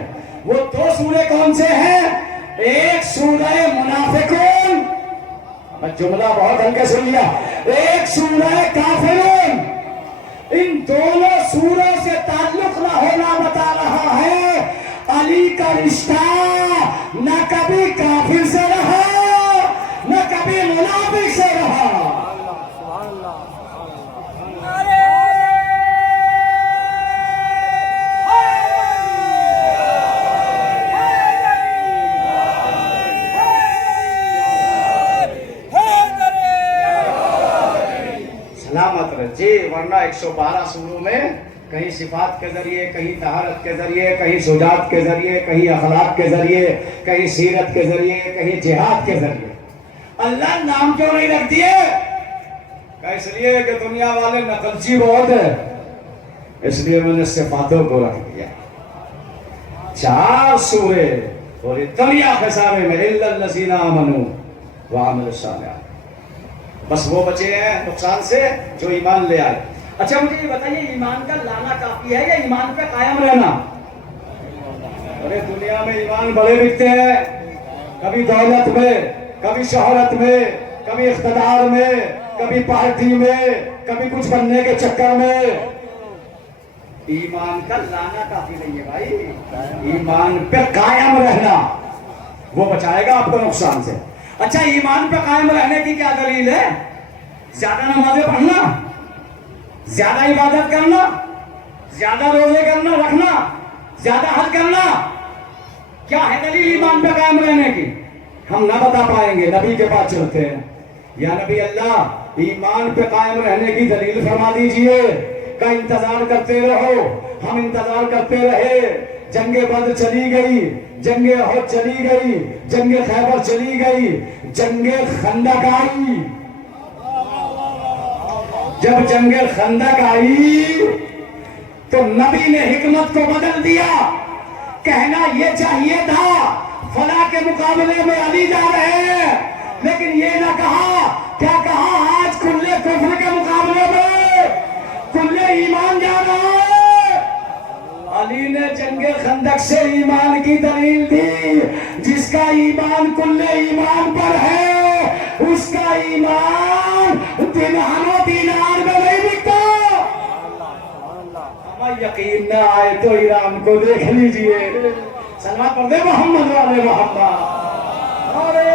وہ 2 سورے کون سے ہیں؟ ایک سورہ منافقون، جملہ بہت ہلکے سن لیا، ایک سورہ کافرون۔ ان دونوں سوروں سے تعلق نہ ہونا بتا رہا ہے علی کا رشتہ نہ کبھی کافر سے رہا نہ کبھی منافق سے رہا۔ سلامت رہے جی، ورنہ 112 سوروں میں کہیں صفات کے ذریعے، کہیں طہارت کے ذریعے، کہیں شجاعت کے ذریعے، کہیں اخلاق کے ذریعے، کہیں سیرت کے ذریعے، کہیں جہاد کے ذریعے۔ اللہ نام کیوں نہیں رکھ دیے؟ اس لیے کہ دنیا والے نقلچی بہت ہے، اس لیے میں نے صفاتوں کو رکھ دیا۔ 4 سورے اور دنیا خسارے میں، الا الذین آمنوا وعملوا الصالحات، بس وہ بچے ہیں نقصان سے جو ایمان لے آئے۔ اچھا مجھے یہ بتائیے، ایمان کا لانا کافی ہے یا ایمان پہ قائم رہنا؟ ارے دنیا میں ایمان بڑے بکتے ہیں، کبھی دولت میں، کبھی شہرت میں، کبھی اقتدار میں، کبھی پارٹی میں، کبھی کچھ بننے کے چکر میں۔ ایمان کا لانا کافی نہیں ہے بھائی، ایمان پہ قائم رہنا وہ بچائے گا آپ کو نقصان سے۔ اچھا ایمان پہ قائم رہنے کی کیا دلیل ہے؟ زیادہ نمازیں پڑھنا، زیادہ عبادت کرنا، زیادہ روزے کرنا رکھنا، زیادہ حل کرنا کیا ہے دلیل ایمان پہ قائم رہنے کی؟ ہم نہ بتا پائیں گے، نبی کے پاس چلتے ہیں. یا نبی اللہ ایمان پہ قائم رہنے کی دلیل فرما دیجئے. کا انتظار کرتے رہو. ہم انتظار کرتے رہے. جنگ بدر چلی گئی، جنگ احد چلی گئی، جنگ خیبر چلی گئی، جنگ خندق آئی. جب جنگ خندق آئی تو نبی نے حکمت کو بدل دیا. کہنا یہ چاہیے تھا فلاں کے مقابلے میں علی جا رہے ہیں، لیکن یہ نہ کہا. کیا کہا؟ آج کلے کفر کے مقابلے میں کلے ایمان جا رہا ہے. علی نے جنگ خندق سے ایمان کی دلیل دی. جس کا ایمان کلے ایمان پر ہے اس کا ایمان دینار و دینار میں نہیں بکتا. ہمیں یقین نہ آئے تو ایران کو دیکھ لیجئے. سلام پڑھ دے محمد والے محمد. ارے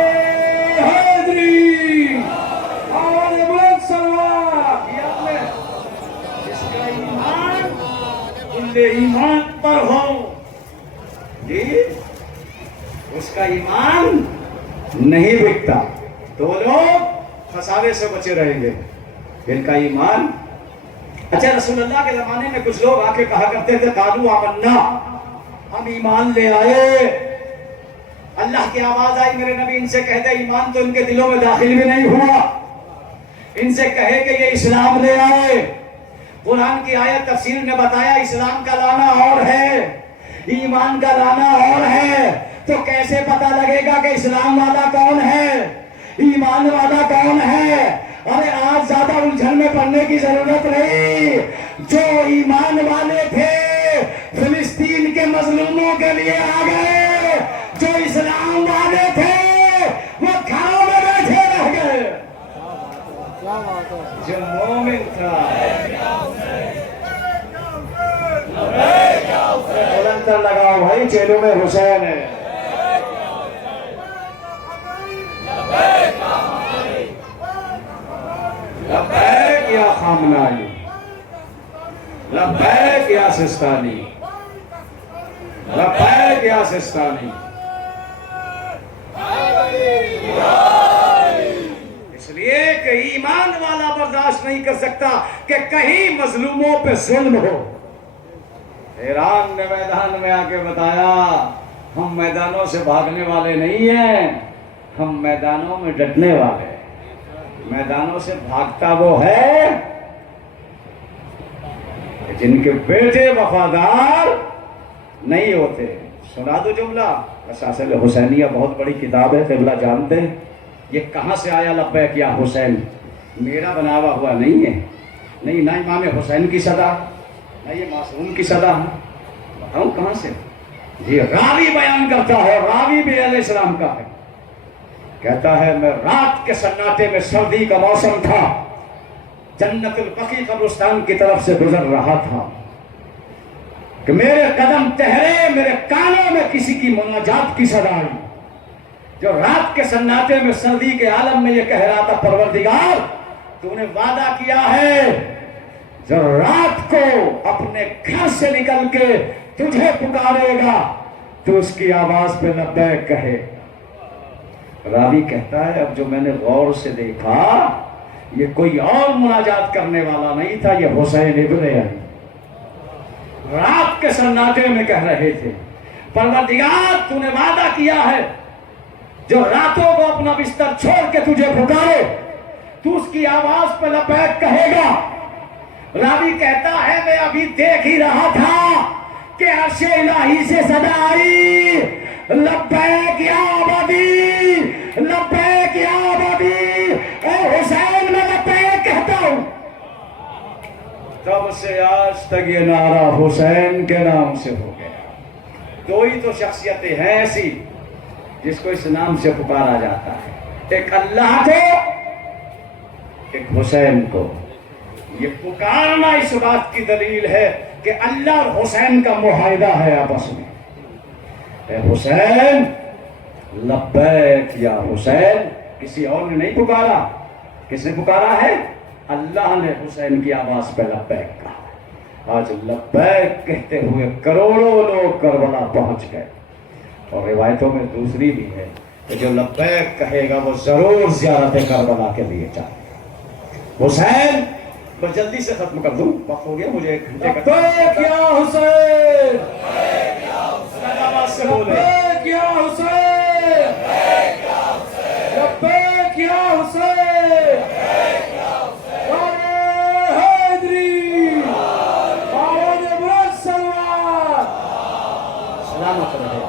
حیدری اور بلند سلوات. یہ آپ نے جس کا ایمان کلے ایمان پر ہو جی اس کا ایمان نہیں بکتا. تو وہ لوگ خسارے سے بچے رہیں گے جن کا ایمان. اچھا رسول اللہ کے زمانے میں کچھ لوگ آ کے کہا کرتے تھے قالوا آمنا، ہم ایمان لے آئے. اللہ کی آواز آئی میرے نبی ان سے کہہ دے ایمان تو ان کے دلوں میں داخل بھی نہیں ہوا. ان سے کہے کہ یہ اسلام لے آئے. قرآن کی آیت تفسیر نے بتایا اسلام کا لانا اور ہے، ایمان کا لانا اور ہے. تو کیسے پتا لگے گا کہ اسلام والا کون ہے، ایمان والا کون ہے؟ ارے آج زیادہ الجھن میں پڑنے کی ضرورت نہیں. جو ایمان والے تھے فلسطین کے مظلوموں کے لیے آ گئے، جو اسلام والے تھے وہ گھروں میں بیٹھے رہ گئے. جو مومن تھا بلندر لگاؤ بھائی چیلوں میں حسین ہے. لبیک یا خامنائی، لبیک یا سستانی، لبیک یا سستانی. اس لیے کہ ایمان والا برداشت نہیں کر سکتا کہ کہیں مظلوموں پہ ظلم ہو. ایران نے میدان میں آ کے بتایا ہم میدانوں سے بھاگنے والے نہیں ہیں، ہم میدانوں میں ڈٹنے والے ہیں. میدانوں سے بھاگتا وہ ہے جن کے بیٹے وفادار نہیں ہوتے. سنا دو جملہ. اساس حسینیہ بہت بڑی کتاب ہے، قبلہ جانتے ہیں. یہ کہاں سے آیا لبیک یا حسین؟ میرا بناوا ہوا نہیں ہے، نہیں نہ امام حسین کی صدا، نہ یہ معصوم کی صدا ہے. بتاؤں کہاں سے؟ یہ راوی بیان کرتا ہے، راوی بھی علیہ السلام کا ہے. کہتا ہے میں رات کے سناٹے میں، سردی کا موسم تھا، جنت البقیع قبرستان کی طرف سے گزر رہا تھا کہ میرے قدم ٹہرے، میرے کانوں میں کسی کی مناجات کی صدا آئی، جو رات کے سناٹے میں سردی کے عالم میں یہ کہہ رہا تھا پروردگار تو نے وعدہ کیا ہے جو رات کو اپنے گھر سے نکل کے تجھے پکارے گا تو اس کی آواز پہ لبیک کہے. راوی کہتا ہے اب جو میں نے غور سے دیکھا یہ کوئی اور مناجات کرنے والا نہیں تھا، یہ حسین ابن علی رات کے سناٹے میں کہہ رہے تھے پروردگار تو نے وعدہ کیا ہے جو راتوں کو اپنا بستر چھوڑ کے تجھے پکارے تو اس کی آواز پہ لبیک کہے گا. راوی کہتا ہے میں ابھی دیکھ ہی رہا تھا کہ عرش الہی سے صدا آئی لبیک یا عبدی، لبیک یا عبدی، اے حسین میں لبیک کہتا ہوں. تب سے آج تک یہ نعرہ حسین کے نام سے ہو گیا. دو ہی تو شخصیتیں ہیں ایسی جس کو اس نام سے پکارا جاتا ہے، ایک اللہ کو، ایک حسین کو. یہ پکارنا اس بات کی دلیل ہے کہ اللہ اور حسین کا معاہدہ ہے آپس میں. اے حسین لبیک یا حسین. کسی اور نے نہیں پکارا. کس نے پکارا ہے؟ اللہ نے حسین کی آواز پہ لبیک کہا. آج لبیک کہتے ہوئے کروڑوں لوگ کربلا پہنچ گئے. اور روایتوں میں دوسری بھی ہے کہ جو لبیک کہے گا وہ ضرور زیارت کربلا کے لیے جائے. حسین بس جلدی سے ختم کر دوں، وقت ہو گیا مجھے 1 گھنٹے کا. لبیک یا حسین، لبیک یا حسین، لبیک یا حسین، حیدری سلامت رہے.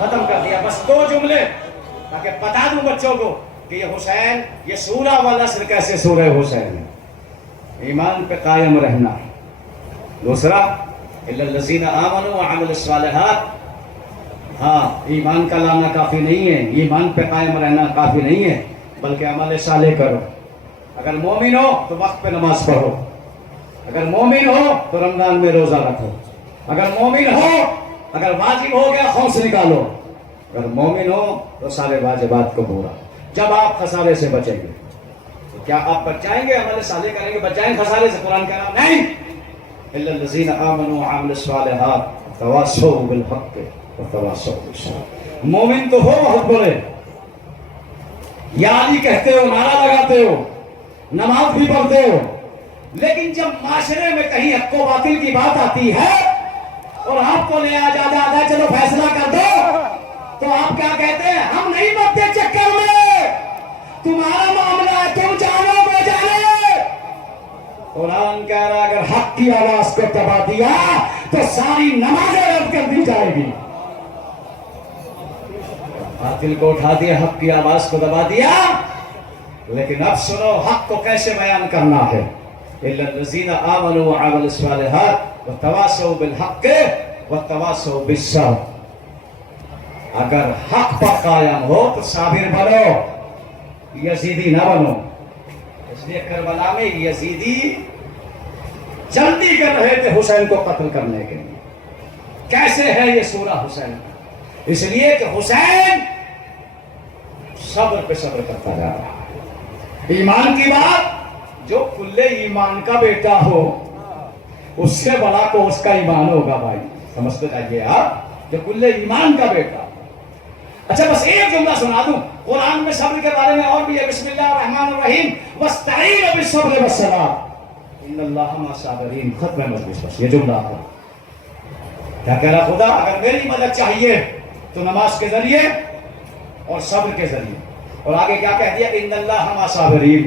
ختم کر دیا. بس 2 جملے تاکہ بتا دوں بچوں کو کہ یہ حسین، یہ سورہ والنصر کیسے سورہ حسین ہے. ایمان پہ قائم رہنا. دوسرا الا الذین آمنوا وعملوا الصالحات. ہاں، ایمان کا لانا کافی نہیں ہے، ایمان پہ قائم رہنا کافی نہیں ہے، بلکہ عمل صالح کرو. اگر مومن ہو تو وقت پہ نماز پڑھو، اگر مومن ہو تو رمضان میں روزہ رکھو، اگر مومن ہو، اگر واجب ہو گیا خمس نکالو، اگر مومن ہو تو سارے واجبات کو پورا. جب آپ خسارے سے بچیں گے تو کیا آپ بچ جائیں گے؟ عمل صالح کریں گے بچ جائیں خسارے سے؟ قرآن کہہ رہا نہیں، الا الذین آمنوا وعملوا الصالحات تواصوا بالحق وتواصوا بالصبر. مومن تو ہو بہت بڑے، یا علی کہتے ہو، نعرہ لگاتے ہو، نماز بھی پڑھتے ہو، لیکن جب معاشرے میں کہیں حق و باطل کی بات آتی ہے اور آپ کو لے آ چلو فیصلہ کر دو، تو آپ کیا کہتے ہیں؟ ہم نہیں بنتے چکر میں، تمہارا معاملہ ہے، تم جانو میں جانے. قرآن کہہ رہا اگر حق کی آواز کو دبا دیا تو ساری نمازیں رد کر دی جائے گی. باطل کو اٹھا دیا، حق کی آواز کو دبا دیا. لیکن اب سنو حق کو کیسے بیان کرنا ہے. الا الذین آمنوا وعملوا الصالحات وتواصوا بالحق وتواصوا بالصبر. اگر حق پر قائم ہو تو صابر بنو، یزیدی نہ بنو. اس لیے کربلا میں یزیدی جلدی کر رہے تھے حسین کو قتل کرنے کے لیے. کیسے ہے یہ سورہ حسین؟ اس لیے کہ حسین صبر پہ صبر کرتا جا رہا ہے. ایمان کی بات، جو کلے ایمان کا بیٹا ہو اس سے بڑا کو اس کا ایمان ہوگا بھائی، سمجھتے جائیے آپ، جو کلے ایمان کا بیٹا. اچھا بس ایک جملہ سنا دوں، قرآن میں صبر کے بارے میں اور بھی ہے. بسم اللہ الرحمن الرحیم واستعینوا بالصبر والصلاۃ ان اللہ مع الصابرین. ختم مجلس. بس یہ جملہ آپ کیا کہہ رہا خدا؟ اگر میری مدد چاہیے تو نماز کے ذریعے اور صبر کے ذریعے. اور آگے کیا کہہ دیا؟ ان اللہ مع الصابرین،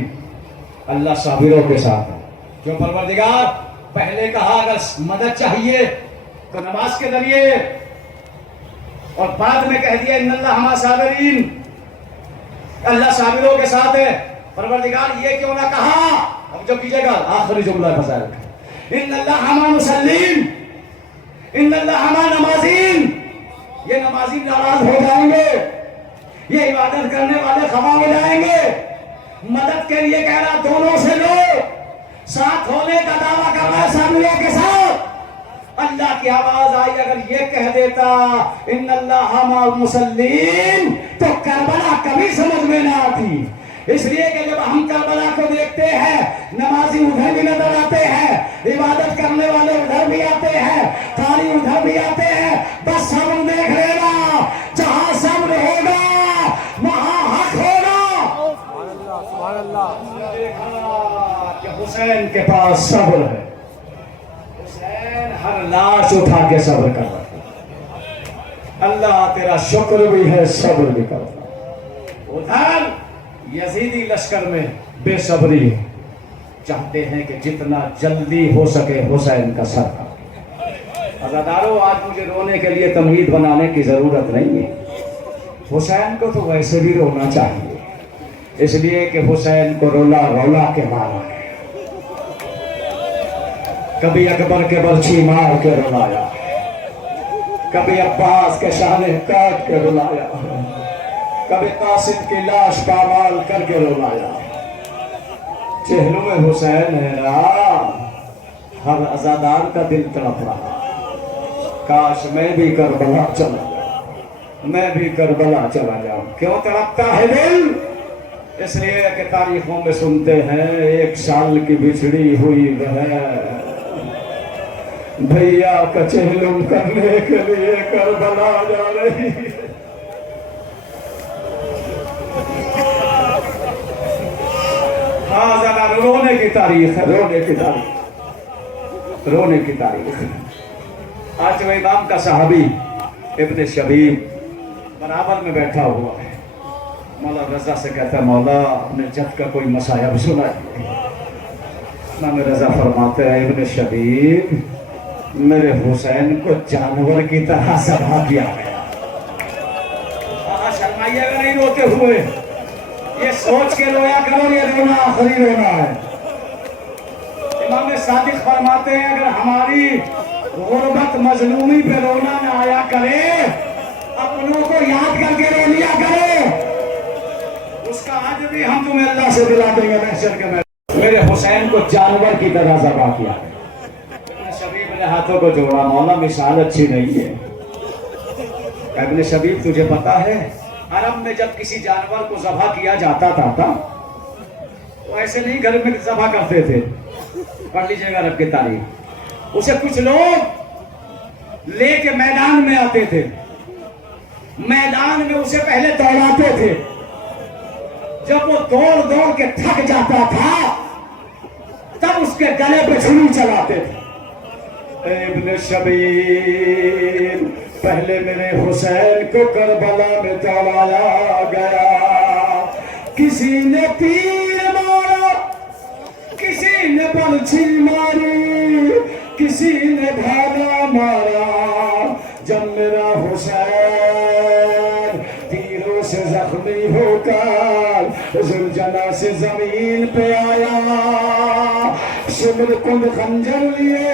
اللہ صابروں کے ساتھ ہے. جو پروردگار پہلے کہا اگر مدد چاہیے تو نماز کے ذریعے، اور بعد میں کہہ دیا ان اللہ مع الصابرین، اللہ صابروں کے ساتھ ہے. پروردگار یہ کیوں نہ کہا؟ اب جو کیجئے گا آخری جملہ فضائل کا، ان اللہ مع المصلین، ان اللہ مع نمازین. یہ نمازی ناراض ہو جائیں گے، یہ عبادت کرنے والے خفا ہو جائیں گے. مدد کے لیے کہہ رہا دونوں سے لو، ساتھ ہونے کا دعویٰ کر رہا ہے صابروں کے ساتھ. اللہ کی آواز آئی اگر یہ کہہ دیتا ان اللہ مع المصلین تو کربلا کبھی سمجھ میں نہ آتی. اس لیے کہ جب ہم کربلا کو دیکھتے ہیں نمازی ادھر بھی نظر آتے ہیں، عبادت کرنے والے ادھر بھی آتے ہیں، قاری ادھر بھی آتے ہیں. بس صبر دیکھ لینا، جہاں صبر ہوگا وہاں حق ہوگا. سبحان اللہ. دیکھا کہ حسین کے پاس صبر ہے، حسین ہر لاش اٹھا کے صبر کر رہا ہے. اللہ تیرا شکر بھی ہے، صبر بھی کرتا. ادھر یزیدی لشکر میں بے صبری ہے، چاہتے ہیں کہ جتنا جلدی ہو سکے حسین کا سر کاٹے. عزادارو آج مجھے رونے کے لیے تمہید بنانے کی ضرورت نہیں ہے. حسین کو تو ویسے بھی رونا چاہیے، اس لیے کہ حسین کو رولا رولا کے مارا ہے. کبھی اکبر کے برچھی مار کے رلایا، کبھی عباس کے شانے کاٹ کے رلایا، کبھی قاسم کی لاش پامال کر کے رلایا. چہروں میں حسین ہے نا، ہر عزادار کا دل تڑپ رہا. کاش میں بھی کربلا چلا جاؤں، میں بھی کربلا چلا جاؤں. کیوں تڑپتا ہے دل؟ اس لیے کہ تاریخوں میں سنتے ہیں 1 سال کی بچھڑی ہوئی ہے، بھیا کا چہلم کرنے کے لیے کربلا جا رہی ہے۔ ہاں ذرا رونے کی تاریخ ہے، رونے کی تاریخ، رونے کی تاریخ۔ آج وہ امام کا صحابی ابن شبیب برابر میں بیٹھا ہوا ہے، مولا رضا سے کہتا ہے مولا اپنے جد کا کوئی مصائب سنا ہے؟ امام رضا فرماتے ہیں ابن شبیب میرے حسین کو جانور کی طرح ذبح کیا گیا۔ شرمائیے گا نہیں روتے ہوئے، یہ سوچ کے رویا کرو یہ رونا آخری رونا ہے۔ امام صادق فرماتے ہیں اگر ہماری غربت مظلومی پہ رونا نہ آیا کرے، اپنوں کو یاد کر کے رو لیا کرو، اس کا آج بھی ہم تمہیں اللہ سے دلا دیں گے محشر کے میدان۔ میرے حسین کو جانور کی طرح ذبح کیا ہے۔ شبیب نے ہاتھوں کو جوڑا، مولا مثال اچھی نہیں ہے۔ ابن شبیب تجھے پتا ہے عرب میں جب کسی جانور کو ذبح کیا جاتا تھا وہ ایسے نہیں گھر میں ذبح کرتے تھے، پڑھ لیجئے گا عرب کی تاریخ، اسے کچھ لوگ لے کے میدان میں آتے تھے، میدان میں اسے پہلے دوڑاتے تھے، جب وہ دوڑ دوڑ کے تھک جاتا تھا تب اس کے گلے پہ چھری چلاتے تھے۔ ابن شبیب پہلے میرے حسین کو کربلا میں دوڑایا گیا، کسی نے تیر مارا، کسی نے برچھی ماری، کسی نے بھالا مارا، جب میرا حسین تیروں سے زخمی ہو کر زلجنا سے زمین پہ آیا، شمر کند خنجر لیے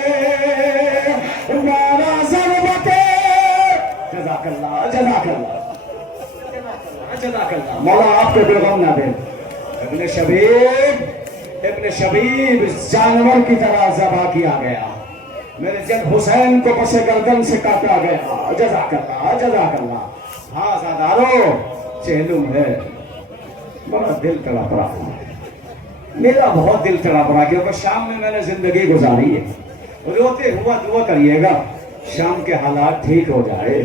مارا ضربتے۔ جزاک اللہ جزاک اللہ جزاک اللہ، مولا آپ کو بیغم نہ دے۔ ابن شبیب جانور کی طرح ذبح کیا گیا، میرے جد حسین کو پس گردن سے کاٹا گیا۔ جزاک اللہ جزاک اللہ۔ ہاں زادارو چہلم ہے، بڑا دل تڑپ رہا، میرا بہت دل تڑپ رہا کیونکہ شام میں میں نے زندگی گزاری ہے۔ روتے ہوا دعا کریے گا شام کے حالات ٹھیک ہو جائے،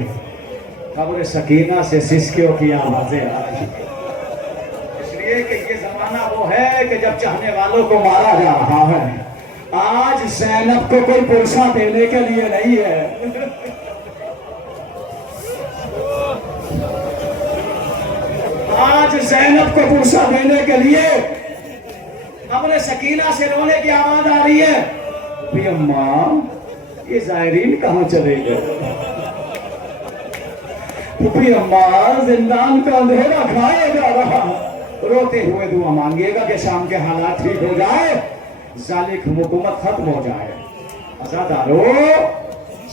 قبر سکینہ سے سسکیوں کی آوازیں آ رہی ہیں، اس لیے کہ یہ زمانہ وہ ہے کہ جب چاہنے والوں کو مارا جا رہا ہے۔ آج زینب کو کوئی پرسہ دینے کے لیے نہیں ہے، آج زینب کو پرسہ دینے کے لیے قبر سکینہ سے رونے کی آواز آ رہی ہے، بھی اماں یہ زائرین کہاں چلے گئے؟ بھی اماں زندان کا اندھیرا کھائے جا رہا۔ روتے ہوئے دعا مانگیے گا کہ شام کے حالات ٹھیک ہو جائے، ظالم حکومت ختم ہو جائے۔ عزادارو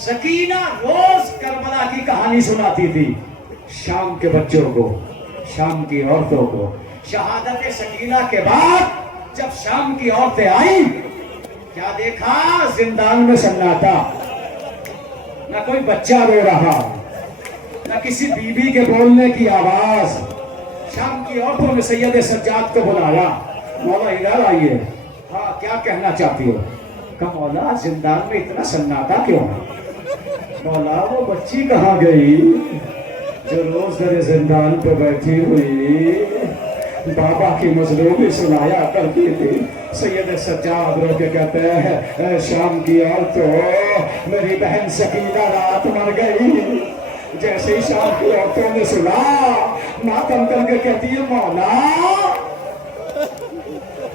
سکینہ روز کربلا کی کہانی سناتی تھی شام کے بچوں کو، شام کی عورتوں کو۔ شہادت سکینہ کے بعد جب شام کی عورتیں آئیں کیا دیکھا؟ زندان میں سناٹا، نہ کوئی بچہ رو رہا، نہ کسی بیوی کے بولنے کی آواز۔ شام کی عورتوں نے سید سجاد کو بلایا، مولا ادھر آئیے، ہاں کیا کہنا چاہتی ہو؟ کہا مولا زندان میں اتنا سناٹا کیوں ہے؟ مولا وہ بچی کہاں گئی جو روز در زندان پہ بیٹھی ہوئی بابا کی مظلومی سنایا کرتی تھی؟ سید سجاد رو کے کہتے ہیں اے شام کی عورتوں، میری بہن سکینہ رات مر گئی۔ جیسے ہی شام کی عورتوں نے سنا ماتم کر کے کہتی ہے مولا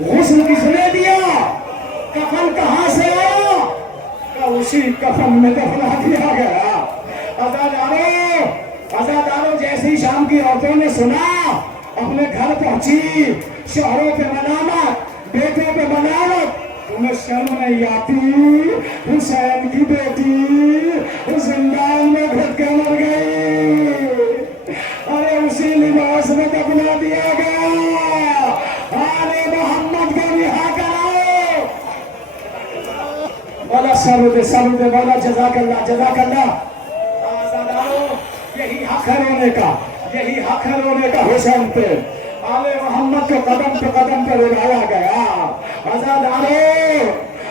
غسل کس نے دیا؟ کفن کہاں سے آیا؟ کہ اسی کفن میں دفنا دیا گیا۔ عزادارو جیسے ہی شام کی عورتوں نے سنا اپنے گھر پہنچی، شوہروں پہ ملامت، بیٹوں پہ ملامت۔ تمہیں شرم نہیں آتی؟ حسین کی بیٹی زندان میں گھٹ کے مر گئی، ارے اسی لباس میں دفنا دیا گیا، آل محمد کو رہا کرو۔ مولا صبر دے مولا جزاک اللہ جزاک اللہ۔ یہی حق ہے رونے کا، یہی حق ہے رونے کا حسین پہ، آل محمد کو قدم پہ رلایا گیا۔ عزادارو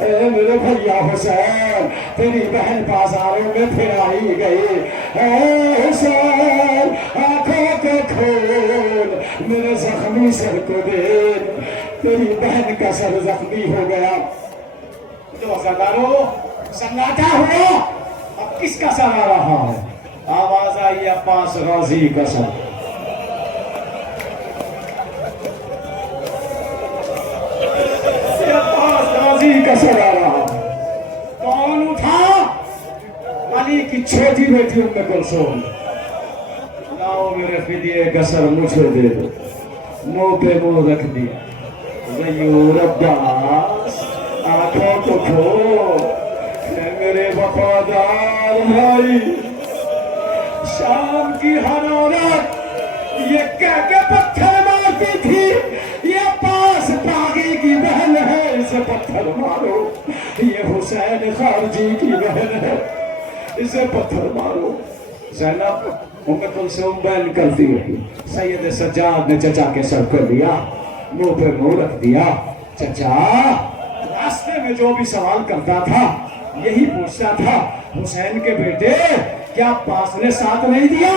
اے میرے بھیا حسین تیری بہن بازاروں میں پھر آئی گئی، اے حسین آنکھوں کو کھول میرے زخمی سر کو دیکھ، تیری بہن کا سر زخمی ہو گیا۔ تو وفادارو سناٹا ہوا، اب کس کا سر آ رہا ہے؟ آواز آئی عباس غازی کا سر۔ عباس غازی کا سر آ رہا ہے۔ کون اٹھا؟ علی کی چھوٹی بیٹی ام کلثوم۔ لاؤ میرے فدیے کا سر مجھے دے دو، منہ پہ منہ رکھ دیا۔ غیور عباس آنکھوں کو کھول اے میرے وفادار بھائی، شام کی ہر عورت یہ کہہ کے پتھر مارتی تھی یہ عباس باغی کی بہن ہے، اسے پتھر مارو، یہ حسین خارجی کی بہن ہے، اسے پتھر مارو۔ زینب ام کلثوم بین کرتی رہی، سید سجاد نے چچا کے سر کر دیا، منہ پہ منہ رکھ دیا۔ چچا راستے میں جو بھی سوال کرتا تھا یہی پوچھتا تھا، حسین کے بیٹے کیا عباس نے ساتھ نہیں دیا؟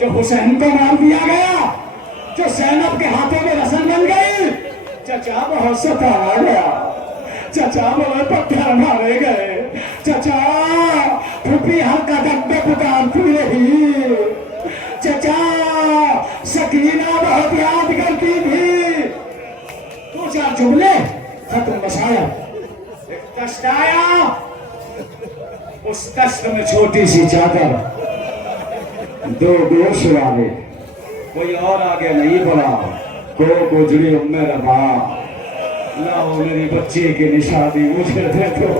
جو حسین کو مار دیا گیا، جو زینب کے ہاتھوں میں رسن بن گئی، چچا بہت ستایا گیا، چچا بڑے پتھر مارے گئے، چچا پھوپھی ہر قدم پہ پکارتی رہی، چچا سکینہ بہت یاد کرتی تھی۔ دو چار جملے ختم بسایا، ایک دشت آیا، اس دشت میں چھوٹی سی چادر، دو گوشت والے، کوئی اور آگے نہیں بڑھا، کو گجری ام ربا، لاؤ میری بچی کی نشانی مجھے دے دو۔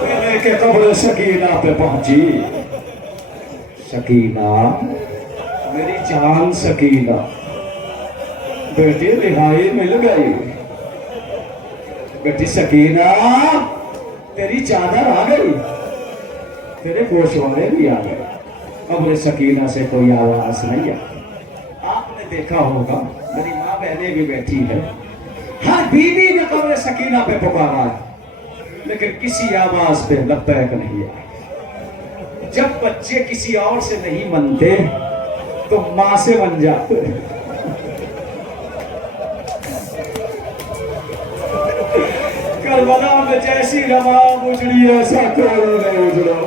پھر کے قبر سکینہ پہ پہنچی، سکینہ میری جان سکینہ، بیٹی رہائی مل گئی، بیٹی سکینہ تیری چادر آ گئی، تیرے گوشوارے بھی آ گئے۔ قبر سکینہ سے کوئی آواز نہیں آئی۔ آپ نے دیکھا ہوگا میری ماں بہنیں بھی بیٹھی ہے، ہر بیوی نے قبر سکینہ پہ پکارا ہے، لیکن کسی آواز پہ لبیک نہیں آئی۔ جب بچے کسی اور سے نہیں منتے تو ماں سے من جاتے ہیں۔ کربلا میں جیسی رواں اجڑی ایسا کوئی نہیں اجڑا،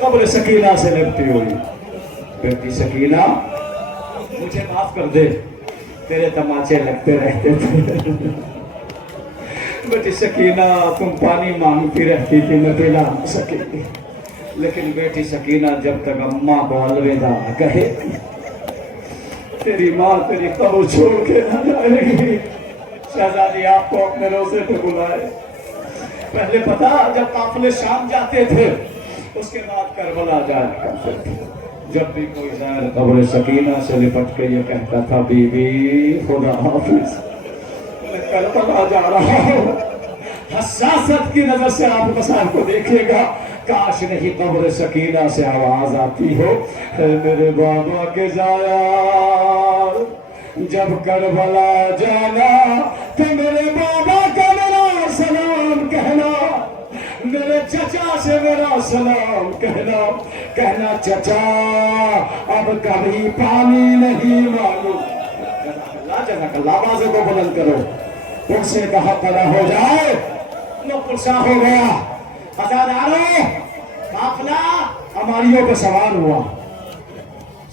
قبر سکینہ سے لگتی ہوئی، بیٹی سکینہ مجھے معاف کر دے، تیرے تماچے لگتے رہتے تھے، بیٹی سکینہ تم پانی مانگتی رہتی تھی میں پلا نہ سکی، لیکن بیٹی سکینہ جب تک اماں کو الوداع نہ کہے تیری ماں تیری قبر چھوڑ کے نہ جائے گی۔ شہزادی آپ کو اپنے روزے پہ بلائے، پہلے پتا جب قافلے شام جاتے تھے اس کے بعد کربلا جایا کرتے تھے، جب بھی کوئی زائر قبر سکینہ سے لپٹ کے یہ کہتا تھا بی بی خدا حافظ میں کربلا جا رہا ہوں، حساست کی نظر سے آپ مسائل کو دیکھے گا، کاش نہیں قبر سکینہ سے آواز آتی ہو اے میرے بابا کے زائر، جب کربلا جانا تو میرے بابا کا میرا سلام کہنا، میرے چچا سے میرا سلام کہنا، کہنا چچا اب کبھی پانی نہیں مانگو۔ جزاک اللہ، آوازوں کو بلند کرو، پرسے کا حق ادا ہو جائے، لو پرسا ہو گیا۔ عزادارو قافلہ ہماریوں پہ سوار ہوا،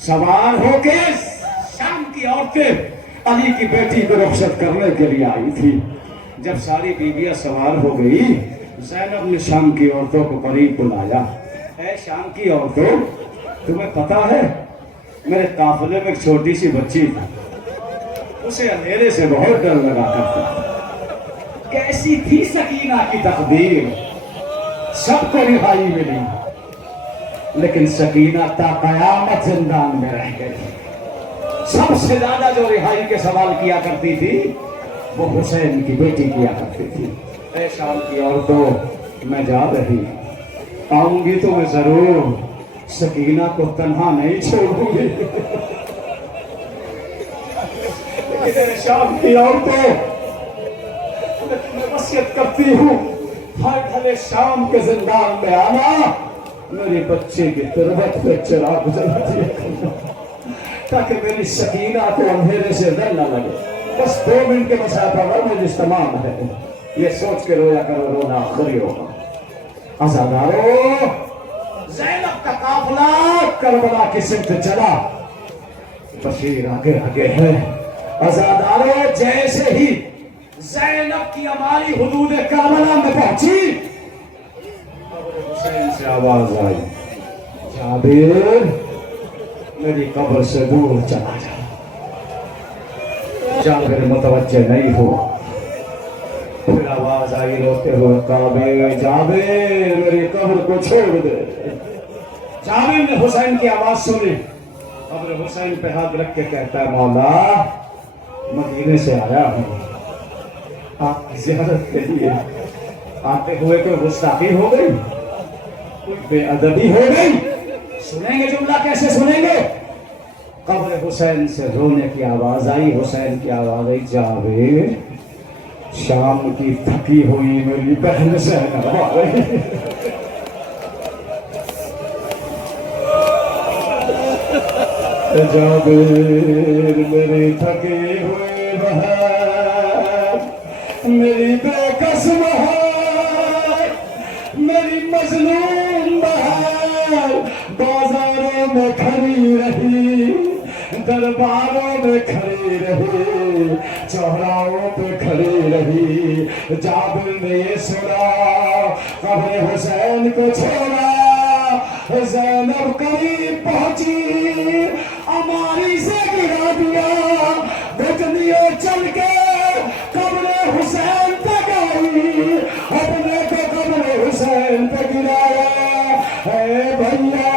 سوار ہو کے شام کی عورتیں علی کی بیٹی کو رخصت کرنے کے لیے آئی تھی۔ جب ساری بیویاں سوار ہو گئی، زینب نے شام کی عورتوں کو قریب بلایا، اے شام کی عورتوں تمہیں پتا ہے میرے قافلے میں ایک چھوٹی سی بچی تھی، اسے اندھیرے سے بہت ڈر لگا کرتا تھا، کیسی تھی سکینہ کی تقدیر، سب کو رہائی ملی لیکن سکینہ تا قیامت زندان میں رہ گئی۔ سب سے زیادہ جو رہائی کے سوال کیا کرتی تھی وہ حسین کی بیٹی کیا کرتی تھی، اے شام کی عورتوں میں جا رہی آؤں گی تو میں ضرور، سکینہ کو تنہا نہیں چھوڑوں گی۔ ادھر شام کی عورتوں میں وصیت کرتی ہوں ہر گھر شام کے زندان میں آنا میری بچے کی تربت پہ چراغ جلا دیا کرنا تاکہ میری سکینہ کو اندھیرے سے ڈر نہ لگے بس 2 منٹ کے مسافہ پر مجھے استمام ہے یہ سوچ کے رویا کرو رونا آخری ہوگا عزادارو زینب کا قافلہ کربلا کی سمت چلا بشیر آگے آگے ہے عزادارو جیسے ہی زینب کی ہماری حدود کربلا میں پہنچی حسین سے آواز آئی جابر میری قبر سے دور چلا جا جابر متوجہ نہیں ہوا پھر آواز آئی روتے ہوئے کعبے جابر میری قبر کو چھوڑ دے جابر نے حسین کی آواز سنی قبر حسین پہ ہاتھ رکھ کے کہتا ہے مولا مدینے سے آیا ہوں آپ کی زیارت کے لیے آتے ہوئے کوئی گستاخی ہو گئی کوئی بے ادبی ہو گئی سنیں گے جملہ کیسے سنیں گے قبر حسین سے رونے کی آواز آئی حسین کی آواز آئی جابر شام کی تھکی ہوئی میری بہن زینب آ رہی جابر میری تھکی ہوئی بہن میری بے قسم بہن میری مظلوم بہن بازاروں میں کھڑی رہی درباروں میں کھڑی رہی چوراہوں پہ کھڑی رہی جابر نے یہ سنا قبر حسین کو چھوڑا زینب قریب پہنچی ہماری سے گرا دیا گھٹنیوں چل کے قبر حسین پہ گئی اپنے کو قبر حسین پہ گرایا اے بھیا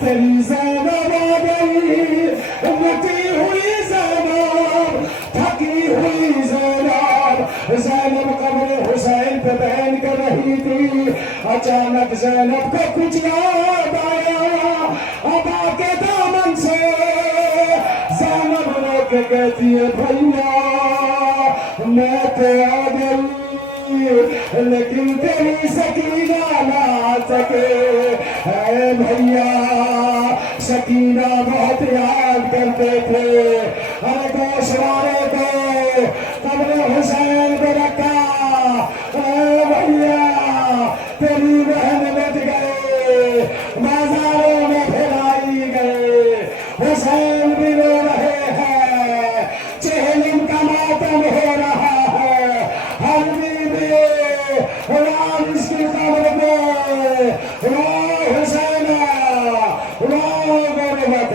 تیری زینب آ گئی مٹی ہوئی زینب تھکی ہوئی زینب زینب قبر حسین پہ بہن کر رہی تھی اچانک زینب کو کچھ یاد آیا ابا کے دامن سے زینب رو کے کہتی ہے بھیا میں تو آ گئی لیکن تیری سکینہ نہ آ سکے اے بھیا سکینہ بہت یاد کرتے تھے ہر گوشوارے کو قبر حسین کو رکھا اے بھیا تیری بہن بچ گئے بازاروں میں پھیلائی گئے حسین بھی رو رہے ہیں چہلم کا ماتم ہو رہا ہے ہر بیوی اس کی قبر میں رو حسینہ رو غربت